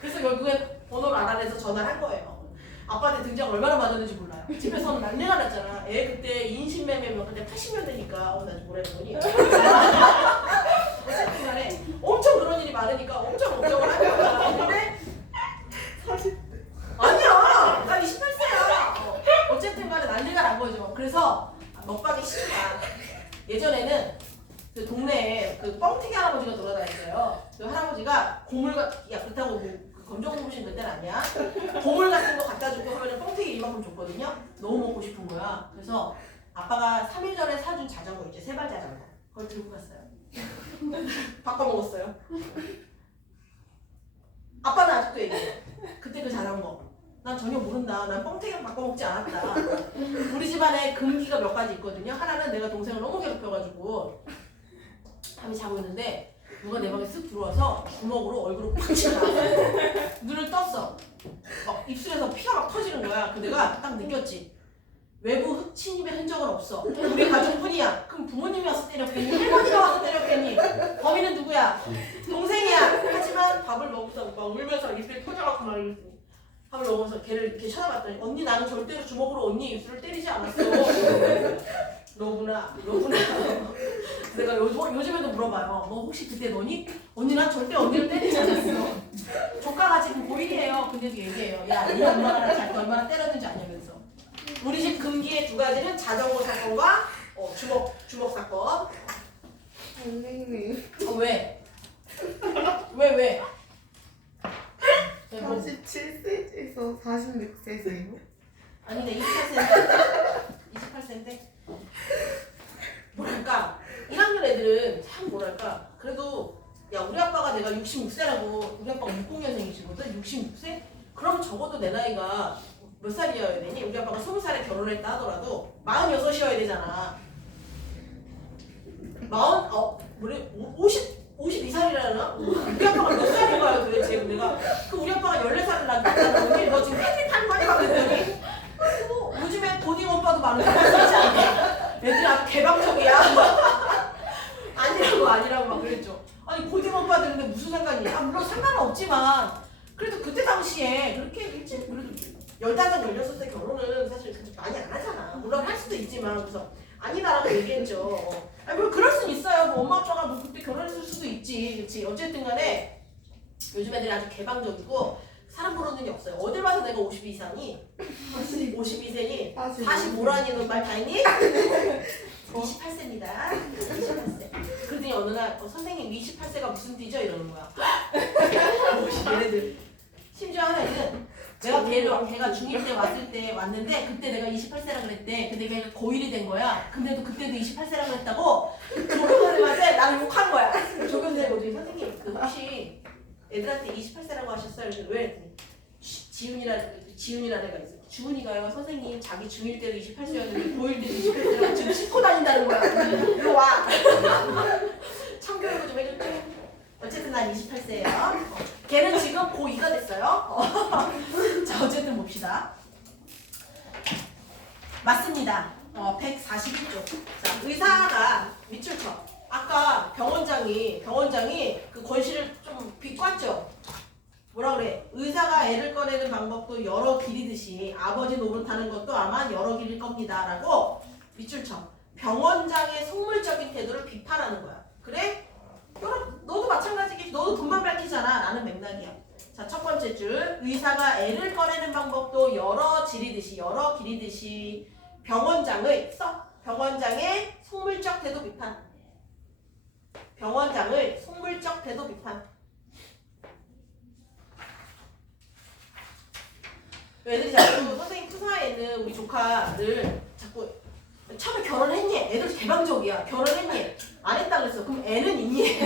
그래서 결국엔 번호를 알아내서 전화를 한 거예요. 아빠한테 등장 얼마나 맞았는지 몰라요. 집에서는 난리가 났잖아. 애 그때 인신매매면 그때 80년대니까 나 뭐라는 거니? 어쨌든 간에 엄청 그런 일이 많으니까 엄청 걱정을 한 거야. 근데 40대. 아니야! 나 28세야! 어쨌든 간에 난리가 난 거죠. 그래서 먹방이 싫다. 예전에는 그 동네에 그 뻥튀기 할아버지가 돌아다녔어요. 그 할아버지가 고물 야 그렇다고 뭐 검정 고무신 그때는 아니야. 고물 같은 거 갖다 주고 하면은 뻥튀기 이만큼 줬거든요. 너무 먹고 싶은 거야. 그래서 아빠가 3일 전에 사준 자전거 이제 세발 자전거 그걸 들고 갔어요. 바꿔 먹었어요. 아빠는 아직도 얘기해. 그때 그 자전거. 난 전혀 모른다. 난 뻥튀기랑 바꿔 먹지 않았다. 우리 집안에 금기가 몇 가지 있거든요. 하나는 내가 동생을 너무 괴롭혀가지고 밤에 자고 있는데 누가 내 방에 쓱 들어와서 주먹으로 얼굴을 팍 치고 나왔어. 눈을 떴어. 막 입술에서 피가 막 터지는 거야. 그 내가 딱 느꼈지. 외부 흑침입의 흔적은 없어. 우리 가족뿐이야. 그럼 부모님이 와서 때렸겠니? 할머니가 와서 때렸겠니? 범인은 누구야? 동생이야. 하지만 밥을 먹고서 막 울면서 입술이 터져갖고 막 이랬더니 밥을 먹으면서 걔를 이렇게 쳐다봤더니 언니 나는 절대로 주먹으로 언니 입술을 때리지 않았어. 너구나. 내가 요즘에도 물어봐요. 너 혹시 그때 너니? 언니 난 절대 언니를 때리지 않았어. 조카가 지금 고1이에요. 근데도 얘기해요. 야, 네 엄마가 자기 얼마나 때렸는지 아냐면서. 우리 집 금기의 두 가지는 자전거 사건과 주먹 사건. 선생님. 왜? 왜? 47세에서 46세세요? 아니네 28세인데 28세인데 뭐랄까 1학년 애들은 참 뭐랄까 그래도 야 우리 아빠가 내가 66세라고 우리 아빠가 60년생이시거든 66세? 그럼 적어도 내 나이가 몇 살이어야 되니? 우리 아빠가 20살에 결혼했다 하더라도 46이어야 되잖아 52살이라나? 우리 아빠가 몇 살인 거야 도대체 내가 우리 아빠가 14살을 낳았다는 너 지금 팬티탄 거니까 그랬더니 요즘에 고딩 오빠도 많은데 그렇지 않게 애들 아주 개방적이야 아니라고 막 그랬죠 아니 고딩 오빠들인데 무슨 상관이야 물론 상관은 없지만 그래도 그때 당시에 그렇게 일찍 그래도 15, 16세 결혼은 사실 많이 안 하잖아 물론 할 수도 있지만 그래서 아니다라고 얘기했죠 아니 뭐 그럴 순 있어요 뭐 엄마 아빠가 뭐 그때 결혼했을 수도 있지 그치 어쨌든 간에 요즘 애들이 아주 개방적이고 사람 보는 눈이 없어요 어딜 봐서 내가 52 이상이 52세니 45라니 너 말 다 했니? 28세입니다 28세 그러더니 어느 날 선생님 28세가 무슨 띠죠? 이러는 거야 얘네들 심지어 하나 애는 내가 걔가 중1 때 왔을 때 왔는데 그때 내가 28세라 그랬대 근데 걔가 고1이 된 거야 근데도 그때도 28세라 그랬다고 조교선생님한테 나를 욕한 거야 조교선생님 어디 선생님 그 혹시 애들한테 28세라고 하셨어요? 왜? 했더니 지훈이라는 애가 있어 주은이가요 선생님 자기 중1 때도 28세였는데 고1 때도 28세라고 지금 싣고 다닌다는 거야 일로 와 참교육을 좀 해줬죠 어쨌든 난 28세예요 걔는 지금 고2가 됐어요 자 어쨌든 봅시다 맞습니다 141쪽 자 의사가 밑줄 쳐 아까 병원장이 그 권실을 좀 비꼬았죠 뭐라 그래 의사가 애를 꺼내는 방법도 여러 길이듯이 아버지 노릇하는 것도 아마 여러 길일 겁니다 라고 밑줄 쳐 병원장의 속물적인 태도를 비판하는 거야 그래? 너도 마찬가지겠지 너도 돈만 밝히잖아 라는 맥락이야 자 첫 번째 줄 의사가 애를 꺼내는 방법도 여러 길이듯이 병원장의 속물적 태도 비판 병원장의 속물적 태도 비판 애들이 자꾸 선생님 푸사에는 우리 조카를 자꾸 처음에 결혼했니? 애들 개방적이야 결혼했니? 안 했다 그랬어 그럼 애는 있니?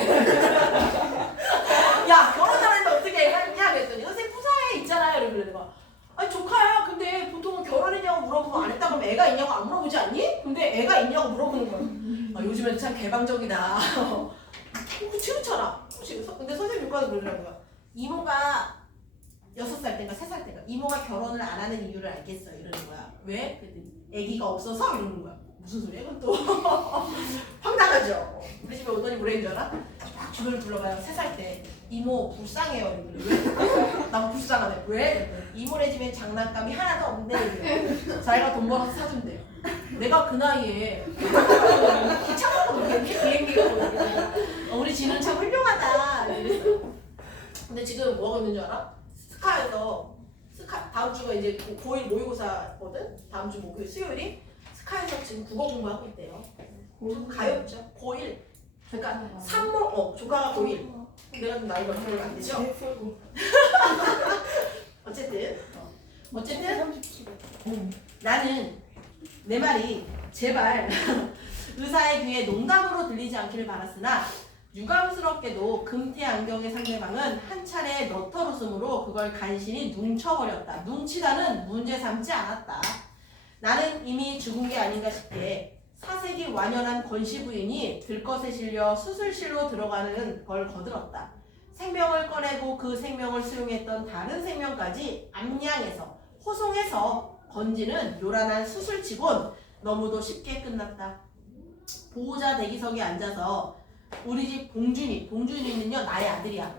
야 결혼 안 했는데 어떻게 했냐 그랬더니 선생님 푸사에 있잖아요 이러길래 내가 아니 조카야 근데 보통은 결혼했냐고 물어보면 안 했다 그러면 애가 있냐고 안 물어보지 않니? 근데 애가 있냐고 물어보는 거야 요즘에는 참 개방적이다 그렇잖아 근데 선생님 교과도 그러더라고요 이모가 6살 때인가 3살 때인가 이모가 결혼을 안 하는 이유를 알겠어 이러는 거야 왜? 그랬더니 애기가 없어서 이러는 거야 무슨 소리야 그건 또 황당하죠. 우리 집에 오더니 뭐라는 줄 알아? 막 주변을 불러봐요. 3살 때 이모 불쌍해요. 이러더니 왜? 난 불쌍하네. 왜? 이모네 집엔 장난감이 하나도 없는데 자기가 돈 벌어서 사준대요. 내가 그 나이에 기차가고 이렇게 비행기가 오거든요. 우리 지는 참 훌륭하다 이랬어요. 근데 지금 뭐 하고 있는 줄 알아? 스카에서 다음 주가 이제 고1 모의고사거든? 다음 주 목요일 수요일이 스카에서 지금 국어 공부하고 있대요. 좀 가엾죠? 고1 그러니까 조카가 고1 내가 좀 나이가 별로 안 되죠? 어쨌든 나는 내 말이 제발 의사의 귀에 농담으로 들리지 않기를 바랐으나 유감스럽게도 금태 안경의 상대방은 한 차례 너털 웃음으로 그걸 간신히 뭉쳐버렸다. 뭉치다는 문제 삼지 않았다. 나는 이미 죽은 게 아닌가 싶게 사색이 완연한 권씨 부인이 들것에 실려 수술실로 들어가는 걸 거들었다. 생명을 꺼내고 그 생명을 수용했던 다른 생명까지 암양해서 호송해서 건지는 요란한 수술치곤 너무도 쉽게 끝났다. 보호자 대기석에 앉아서 우리 집 봉준이는요 나의 아들이야.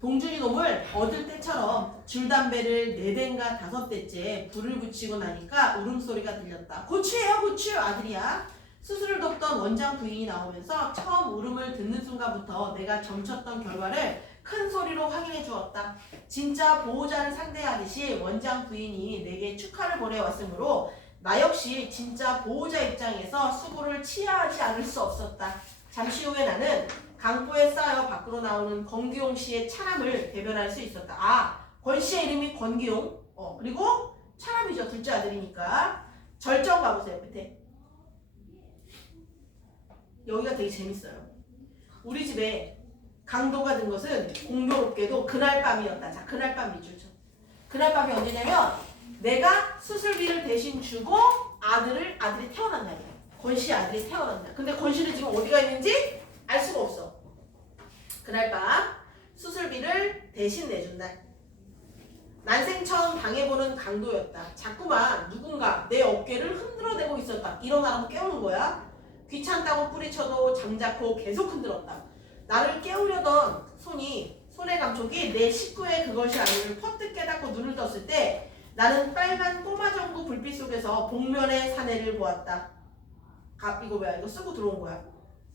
봉준이 놈을 얻을 때처럼 줄담배를 4대인가 5대째 불을 붙이고 나니까 울음소리가 들렸다. 고추예요 고추 아들이야. 수술을 돕던 원장 부인이 나오면서 처음 울음을 듣는 순간부터 내가 점쳤던 결과를 큰 소리로 확인해 주었다. 진짜 보호자를 상대하듯이 원장 부인이 내게 축하를 보내왔으므로 나 역시 진짜 보호자 입장에서 수고를 치하하지 않을 수 없었다. 잠시 후에 나는 강보에 쌓여 밖으로 나오는 권기용 씨의 차남을 대변할 수 있었다. 권 씨의 이름이 권기용. 그리고 차남이죠. 둘째 아들이니까. 절정 가보세요. 밑에. 여기가 되게 재밌어요. 우리 집에 강도가 든 것은 공교롭게도 그날 밤이었다. 자, 그날 밤 밑줄 쳐. 그날 밤이 언제냐면 내가 수술비를 대신 주고 아들이 태어난 날이야. 권 씨 아들이 태어난 날. 근데 권 씨는 지금 어디가 있는지 알 수가 없어. 그날 밤 수술비를 대신 내준 날. 난생 처음 당해보는 강도였다. 자꾸만 누군가 내 어깨를 흔들어대고 있었다. 일어나라고 깨우는 거야. 귀찮다고 뿌리쳐도 잠자코 계속 흔들었다. 나를 깨우려던 손의 감촉이 내 식구의 그것이 아니를 퍼뜩 깨닫고 눈을 떴을 때 나는 빨간 꼬마전구 불빛 속에서 복면의 사내를 보았다. 이거 뭐야? 이거 쓰고 들어온 거야.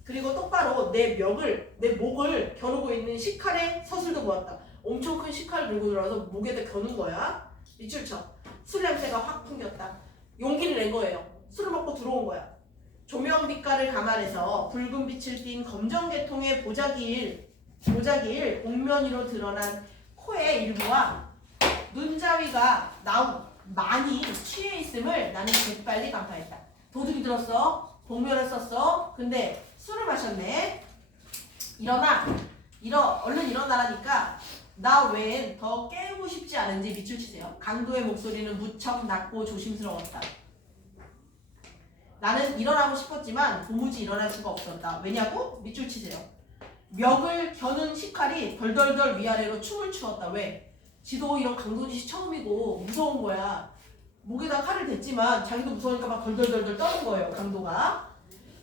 그리고 똑바로 내 목을 겨누고 있는 식칼의 서술도 보았다. 엄청 큰 식칼을 들고 들어와서 목에다 겨눈 거야. 밑줄 쳐. 술 냄새가 확 풍겼다. 용기를 낸 거예요. 술을 먹고 들어온 거야. 조명 빛깔을 감안해서 붉은 빛을 띤 검정계통의 보자기일 옥면 위로 드러난 코의 일부와 눈자위가 많이 취해 있음을 나는 재빨리 간파했다. 도둑이 들었어. 복면을 썼어. 근데 술을 마셨네. 얼른 일어나라니까 나 외엔 더 깨우고 싶지 않은지 밑줄 치세요. 강도의 목소리는 무척 낮고 조심스러웠다. 나는 일어나고 싶었지만 도무지 일어날 수가 없었다. 왜냐고? 밑줄 치세요. 멱을 겨눈 식칼이 덜덜덜 위아래로 춤을 추었다. 왜? 지도 이런 강도짓이 처음이고 무서운 거야. 목에다 칼을 댔지만 자기도 무서우니까 막 덜덜덜덜 떠는 거예요. 강도가.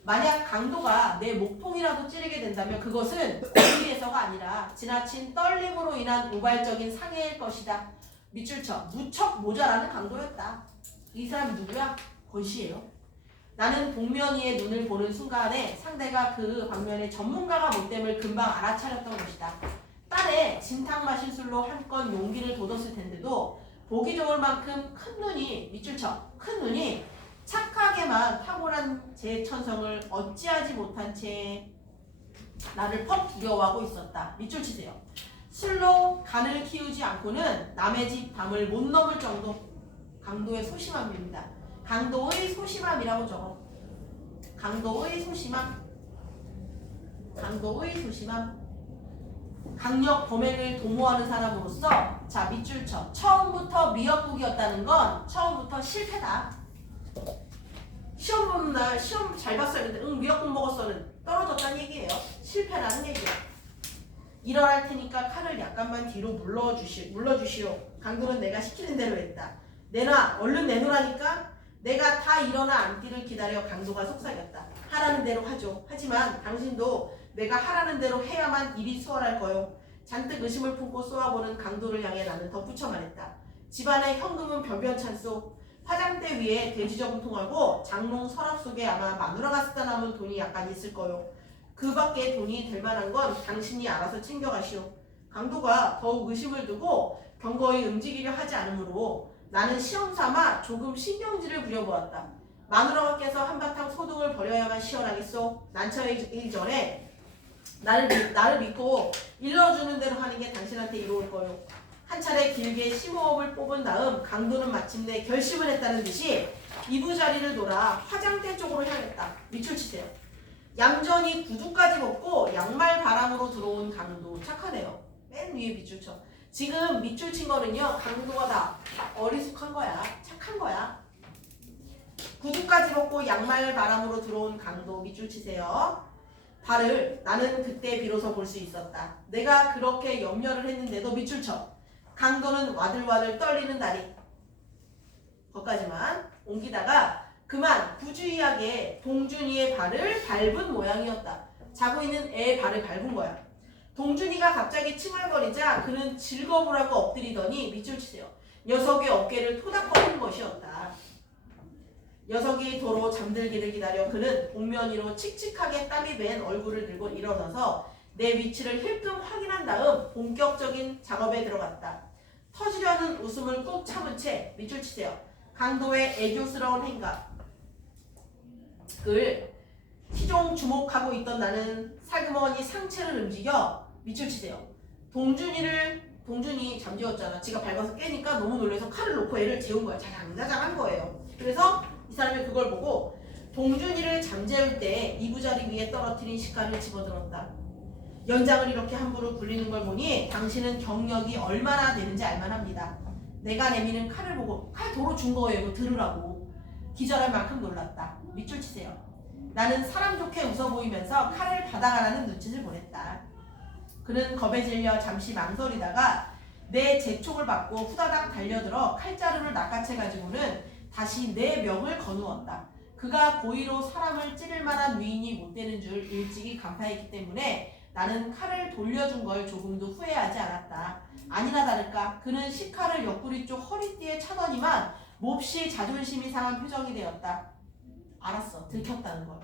만약 강도가 내 목통이라도 찌르게 된다면 그것은 의리에서가 아니라 지나친 떨림으로 인한 우발적인 상해일 것이다. 밑줄 쳐. 무척 모자라는 강도였다. 이 사람이 누구야? 권씨예요. 나는 복면이의 눈을 보는 순간에 상대가 그 방면에 전문가가 못됨을 금방 알아차렸던 것이다. 딸의 진탕 마실술로 한 건 용기를 돋웠을 텐데도 보기 좋을 만큼 큰 눈이 밑줄 쳐. 큰 눈이 착하게만 탁월한 제 천성을 어찌하지 못한 채 나를 퍽 두려워하고 있었다. 밑줄 치세요. 술로 간을 키우지 않고는 남의 집 담을 못 넘을 정도. 강도의 소심함입니다. 강도의 소심함이라고 적어. 강도의 소심함. 강력 범행을 도모하는 사람으로서 자 밑줄 쳐. 처음부터 미역국이었다는 건 처음부터 실패다. 시험 보는 날 시험 잘 봤어야 했는데 미역국 먹었어는 떨어졌다는 얘기예요. 실패라는 얘기야. 일어날 테니까 칼을 약간만 뒤로 물러주시오. 강도는 내가 시키는 대로 했다. 내놔. 얼른 내놓으라니까. 내가 다 일어나 앉기를 기다려 강도가 속삭였다. 하라는 대로 하죠. 하지만 당신도 내가 하라는 대로 해야만 일이 수월할 거요. 잔뜩 의심을 품고 쏘아보는 강도를 향해 나는 덧붙여 말했다. 집안의 현금은 변변찮소. 화장대 위에 돼지저금통하고 장롱 서랍 속에 아마 마누라가 쓰다 남은 돈이 약간 있을 거요. 그 밖에 돈이 될 만한 건 당신이 알아서 챙겨가시오. 강도가 더욱 의심을 두고 경거히 움직이려 하지 않으므로 나는 시험삼아 조금 신경질을 부려보았다. 마누라께서 한바탕 소득을 벌여야만 시원하겠소. 난처해지기 전에 나를 믿고 일러주는 대로 하는 게 당신한테 이로울 거요. 한 차례 길게 심호흡을 뽑은 다음 강도는 마침내 결심을 했다는 듯이 이부자리를 돌아 화장대 쪽으로 향했다. 밑줄 치세요. 얌전히 구두까지 벗고 양말 바람으로 들어온 강도. 착하네요. 맨 위에 밑줄 쳐. 지금 밑줄 친 거는요, 강도가 다 어리숙한 거야. 착한 거야. 구두까지 벗고 양말 바람으로 들어온 강도. 밑줄 치세요. 발을 나는 그때 비로소 볼 수 있었다. 내가 그렇게 염려를 했는데도 밑줄 쳐. 강도는 와들와들 떨리는 다리. 거기까지만 옮기다가 그만 부주의하게 동준이의 발을 밟은 모양이었다. 자고 있는 애의 발을 밟은 거야. 동준이가 갑자기 칭얼거리자 그는 즐거우라고 엎드리더니 밑줄 치세요. 녀석의 어깨를 토닥거리는 것이었다. 녀석이 도로 잠들기를 기다려 그는 복면 위로 칙칙하게 땀이 밴 얼굴을 들고 일어서서 내 위치를 힐끔 확인한 다음 본격적인 작업에 들어갔다. 터지려는 웃음을 꾹 참은 채 밑줄 치세요. 강도의 애교스러운 행각을 시종 주목하고 있던 나는 살그머니 상체를 움직여 밑줄 치세요. 동준이 잠재웠잖아. 지가 밟아서 깨니까 너무 놀라서 칼을 놓고 애를 재운 거야. 자장자장한 거예요. 그래서 이 사람이 그걸 보고 동준이를 잠재울 때 이부자리 위에 떨어뜨린 식칼을 집어들었다. 연장을 이렇게 함부로 굴리는 걸 보니 당신은 경력이 얼마나 되는지 알만합니다. 내가 내미는 칼을 보고 칼 도로 준 거예요. 이거 들으라고. 기절할 만큼 놀랐다. 밑줄 치세요. 나는 사람 좋게 웃어 보이면서 칼을 받아가라는 눈짓을 보냈다. 그는 겁에 질려 잠시 망설이다가 내 재촉을 받고 후다닥 달려들어 칼자루를 낚아채가지고는 다시 내 명을 거누었다. 그가 고의로 사람을 찌를 만한 위인이 못 되는 줄 일찍이 간파했기 때문에 나는 칼을 돌려준 걸 조금도 후회하지 않았다. 아니나 다를까 그는 식칼을 옆구리 쪽 허리띠에 차더니만 몹시 자존심이 상한 표정이 되었다. 알았어. 들켰다는 걸.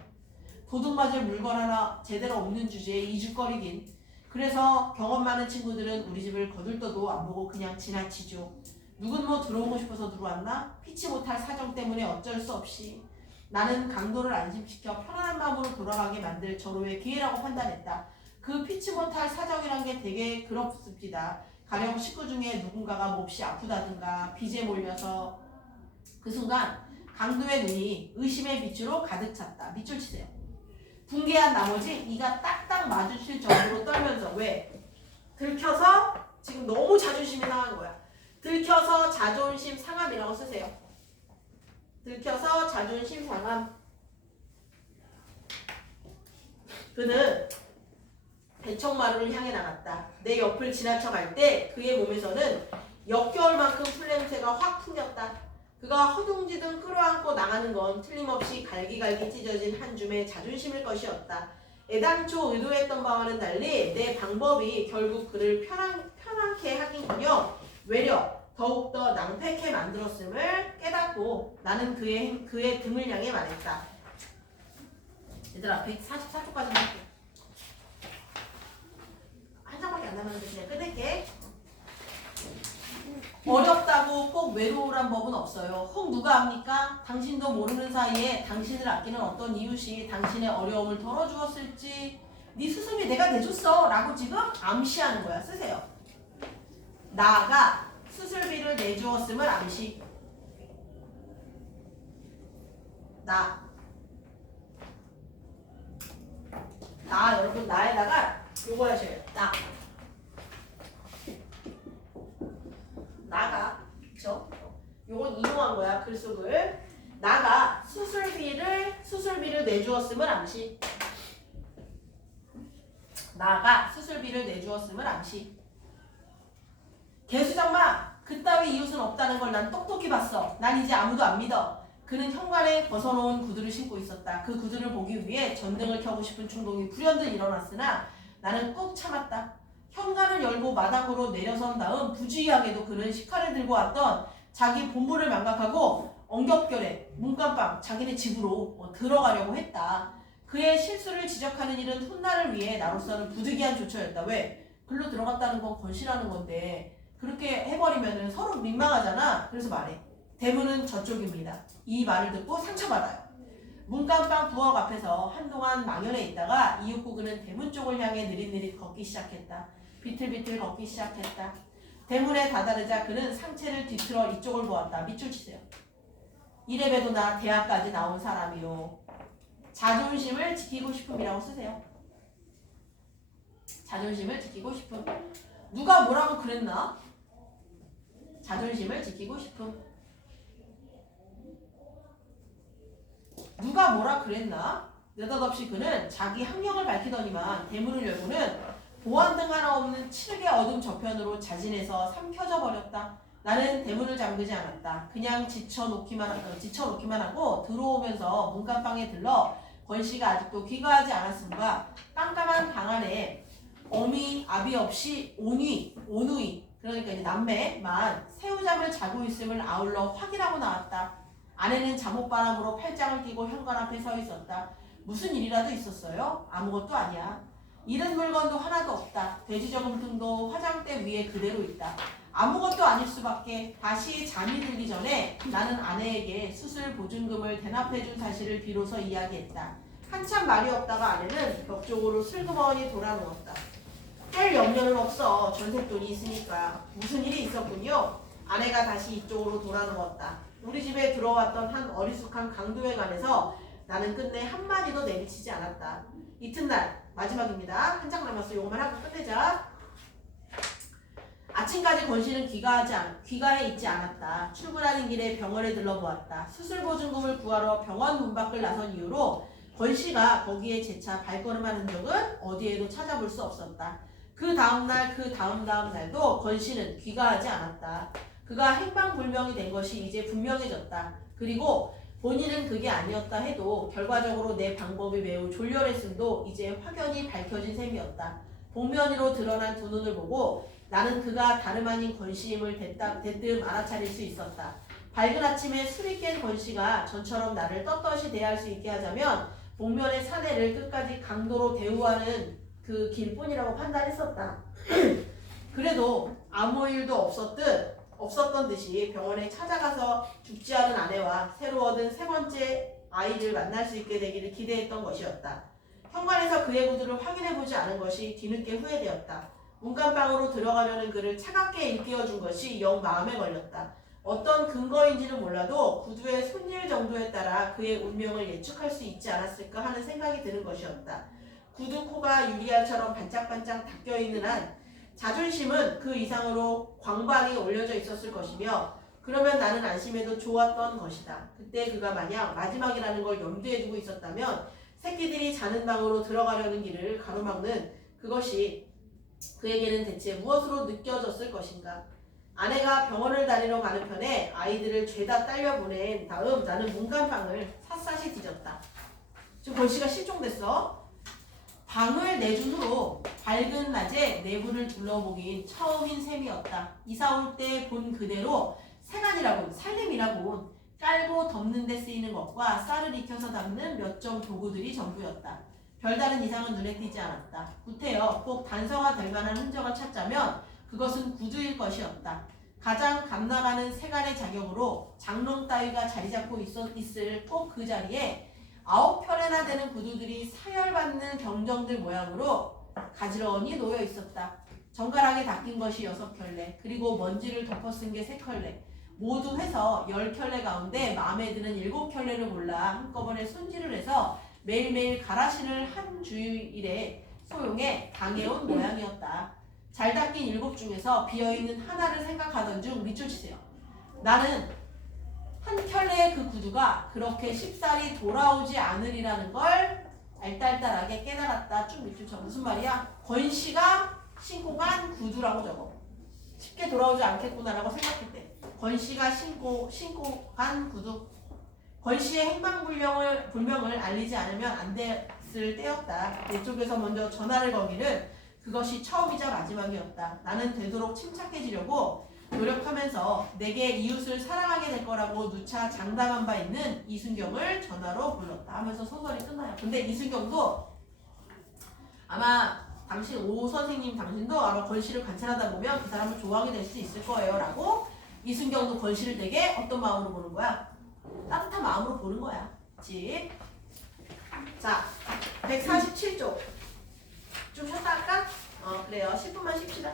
도둑 맞을 물건 하나 제대로 없는 주제에 이죽거리긴. 그래서 경험 많은 친구들은 우리 집을 거들떠도 안 보고 그냥 지나치죠. 누군 뭐 들어오고 싶어서 들어왔나? 피치 못할 사정 때문에 어쩔 수 없이. 나는 강도를 안심시켜 편안한 마음으로 돌아가게 만들 절호의 기회라고 판단했다. 그 피치 못할 사정이란 게 되게 그렇습니다. 가령 식구 중에 누군가가 몹시 아프다든가 빚에 몰려서. 그 순간 강도의 눈이 의심의 빛으로 가득 찼다. 밑줄 치세요. 붕괴한 나머지 이가 딱딱 마주칠 정도로 떨면서 왜? 들켜서 지금 너무 자존심이 상한 거야. 들켜서 자존심 상함이라고 쓰세요. 들켜서 자존심 상함. 그는 대청마루를 향해 나갔다. 내 옆을 지나쳐 갈 때 그의 몸에서는 역겨울 만큼 풀냄새가 확 풍겼다. 그가 허둥지둥 끌어안고 나가는 건 틀림없이 갈기갈기 찢어진 한 줌의 자존심일 것이었다. 애당초 의도했던 바와는 달리 내 방법이 결국 그를 편안케 하긴커녕 외려 더욱더 낭패케 만들었음을 깨닫고 나는 그의 등을 향해 말했다. 얘들아 144초까지만 할게. 한 장밖에 안 남았는데 그냥 끊을게. 어렵다고 꼭 외로우란 법은 없어요. 혹 누가 압니까? 당신도 모르는 사이에 당신을 아끼는 어떤 이웃이 당신의 어려움을 덜어주었을지. 네 수습이 내가 내줬어 라고 지금 암시하는 거야. 쓰세요. 나가 수술비를 내주었음을 암시. 나 여러분 나에다가 요거 하셔요. 나가 그쵸? 요건 이용한 거야. 글속을. 나가 수술비를 내주었음을 암시. 나가 수술비를 내주었음을 암시. 개수장마 그따위 이웃은 없다는 걸 난 똑똑히 봤어. 난 이제 아무도 안 믿어. 그는 현관에 벗어놓은 구두를 신고 있었다. 그 구두를 보기 위해 전등을 켜고 싶은 충동이 불현듯 일어났으나 나는 꾹 참았다. 현관을 열고 마당으로 내려선 다음 부주의하게도 그는 식칼을 들고 왔던 자기 본분을 망각하고 엉겹결에 문간방 자기네 집으로 들어가려고 했다. 그의 실수를 지적하는 일은 훗날을 위해 나로서는 부득이한 조처였다. 왜? 글로 들어갔다는 건 건실하는 건데 그렇게 해버리면 서로 민망하잖아. 그래서 말해. 대문은 저쪽입니다. 이 말을 듣고 상처받아요. 문간방 부엌 앞에서 한동안 망연해 있다가 이윽고 그는 대문 쪽을 향해 느릿느릿 걷기 시작했다. 비틀비틀 걷기 시작했다. 대문에 다다르자 그는 상체를 뒤틀어 이쪽을 보았다. 밑줄 치세요. 이래봬도 나 대학까지 나온 사람이요. 자존심을 지키고 싶음이라고 쓰세요. 자존심을 지키고 싶음. 누가 뭐라고 그랬나? 자존심을 지키고 싶음. 누가 뭐라 그랬나? 느닷없이 그는 자기 학력을 밝히더니만 대문을 열고는 보안등 하나 없는 칠개 어둠 저편으로 자진해서 삼켜져 버렸다. 나는 대문을 잠그지 않았다. 그냥 지쳐놓기만 하고 들어오면서 문간방에 들러 권씨가 아직도 귀가하지 않았음과 깜깜한 방 안에 어미 아비 없이 온우이 그러니까 이제 남매만 새우잠을 자고 있음을 아울러 확인하고 나왔다. 아내는 잠옷바람으로 팔짱을 끼고 현관 앞에 서 있었다. 무슨 일이라도 있었어요? 아무것도 아니야. 잃은 물건도 하나도 없다. 돼지저금통도 화장대 위에 그대로 있다. 아무것도 아닐 수밖에. 다시 잠이 들기 전에 나는 아내에게 수술 보증금을 대납해준 사실을 비로소 이야기했다. 한참 말이 없다가 아내는 벽 쪽으로 슬그머니 돌아누웠다. 뗄 염려는 없어. 전셋돈이 있으니까. 무슨 일이 있었군요. 아내가 다시 이쪽으로 돌아누웠다. 우리 집에 들어왔던 한 어리숙한 강도에 관해서 나는 끝내 한마디도 내비치지 않았다. 이튿날 마지막입니다. 한 장 남았어. 요것만 하고 끝내자. 아침까지 권씨는 귀가해 있지 않았다. 출근하는 길에 병원에 들러보았다. 수술보증금을 구하러 병원 문 밖을 나선 이후로 권씨가 거기에 재차 발걸음하는 적은 어디에도 찾아볼 수 없었다. 그 다음날 그 다음 날도 권씨는 귀가하지 않았다. 그가 행방불명이 된 것이 이제 분명해졌다. 그리고 본인은 그게 아니었다 해도 결과적으로 내 방법이 매우 졸렬했음도 이제 확연히 밝혀진 셈이었다. 복면으로 드러난 두 눈을 보고 나는 그가 다름 아닌 권씨임을 대뜸 알아차릴 수 있었다. 밝은 아침에 술이 깬 권씨가 전처럼 나를 떳떳이 대할 수 있게 하자면 복면의 사내를 끝까지 강도로 대우하는 그 길뿐이라고 판단했었다. 그래도 아무 일도 없었던 듯이 병원에 찾아가서 죽지 않은 아내와 새로 얻은 세 번째 아이를 만날 수 있게 되기를 기대했던 것이었다. 현관에서 그의 구두를 확인해보지 않은 것이 뒤늦게 후회되었다. 문간방으로 들어가려는 그를 차갑게 일깨워준 것이 영 마음에 걸렸다. 어떤 근거인지는 몰라도 구두의 손질 정도에 따라 그의 운명을 예측할 수 있지 않았을까 하는 생각이 드는 것이었다. 구두 코가 유리알처럼 반짝반짝 닦여있는 한 자존심은 그 이상으로 광반이 올려져 있었을 것이며 그러면 나는 안심해도 좋았던 것이다. 그때 그가 만약 마지막이라는 걸 염두에 두고 있었다면 새끼들이 자는 방으로 들어가려는 길을 가로막는 그것이 그에게는 대체 무엇으로 느껴졌을 것인가. 아내가 병원을 다니러 가는 편에 아이들을 죄다 딸려 보낸 다음 나는 문간방을 샅샅이 뒤졌다. 지금 권씨가 실종됐어. 방을 내준 후로 밝은 낮에 내부를 둘러보긴 처음인 셈이었다. 이사 올 때 본 그대로 세간이라곤 살림이라곤 깔고 덮는 데 쓰이는 것과 쌀을 익혀서 담는 몇 점 도구들이 전부였다. 별다른 이상은 눈에 띄지 않았다. 구태여 꼭 단서가 될 만한 흔적을 찾자면 그것은 구두일 것이었다. 가장 감나가는 세간의 자격으로 장롱 따위가 자리 잡고 있을 꼭 그 자리에 9켤레나 되는 구두들이 사열받는 경정들 모양으로 가지런히 놓여 있었다. 정갈하게 닦인 것이 6켤레, 그리고 먼지를 덮어쓴 게 3켤레. 모두 해서 10켤레 가운데 마음에 드는 7켤레를 골라 한꺼번에 손질을 해서 매일매일 가라신을 한 주일에 소용해 당해온 모양이었다. 잘 닦인 7 중에서 비어있는 하나를 생각하던 중 밑줄 치세요. 나는 한 켤레의 그 구두가 그렇게 쉽사리 돌아오지 않으리라는 걸 알딸딸하게 깨달았다. 쭉 밑줄 쳐. 무슨 말이야? 권씨가 신고 간 구두라고 적어. 쉽게 돌아오지 않겠구나라고 생각했대. 권씨가 신고 간 구두. 권 씨의 행방불명을 알리지 않으면 안 됐을 때였다. 내 쪽에서 먼저 전화를 거기는 그것이 처음이자 마지막이었다. 나는 되도록 침착해지려고 노력하면서 내게 이웃을 사랑하게 될 거라고 누차 장담한 바 있는 이순경을 전화로 불렀다 하면서 소설이 끝나요. 근데 이순경도 아마 당신 오 선생님 당신도 아마 권 씨를 관찰하다 보면 그 사람을 좋아하게 될 수 있을 거예요 라고 이순경도 권 씨를 되게 어떤 마음으로 보는 거야? 따뜻한 마음으로 보는 거야. 그치? 자, 147쪽 좀 쉬었다 할까? 그래요. 10분만 쉽시다.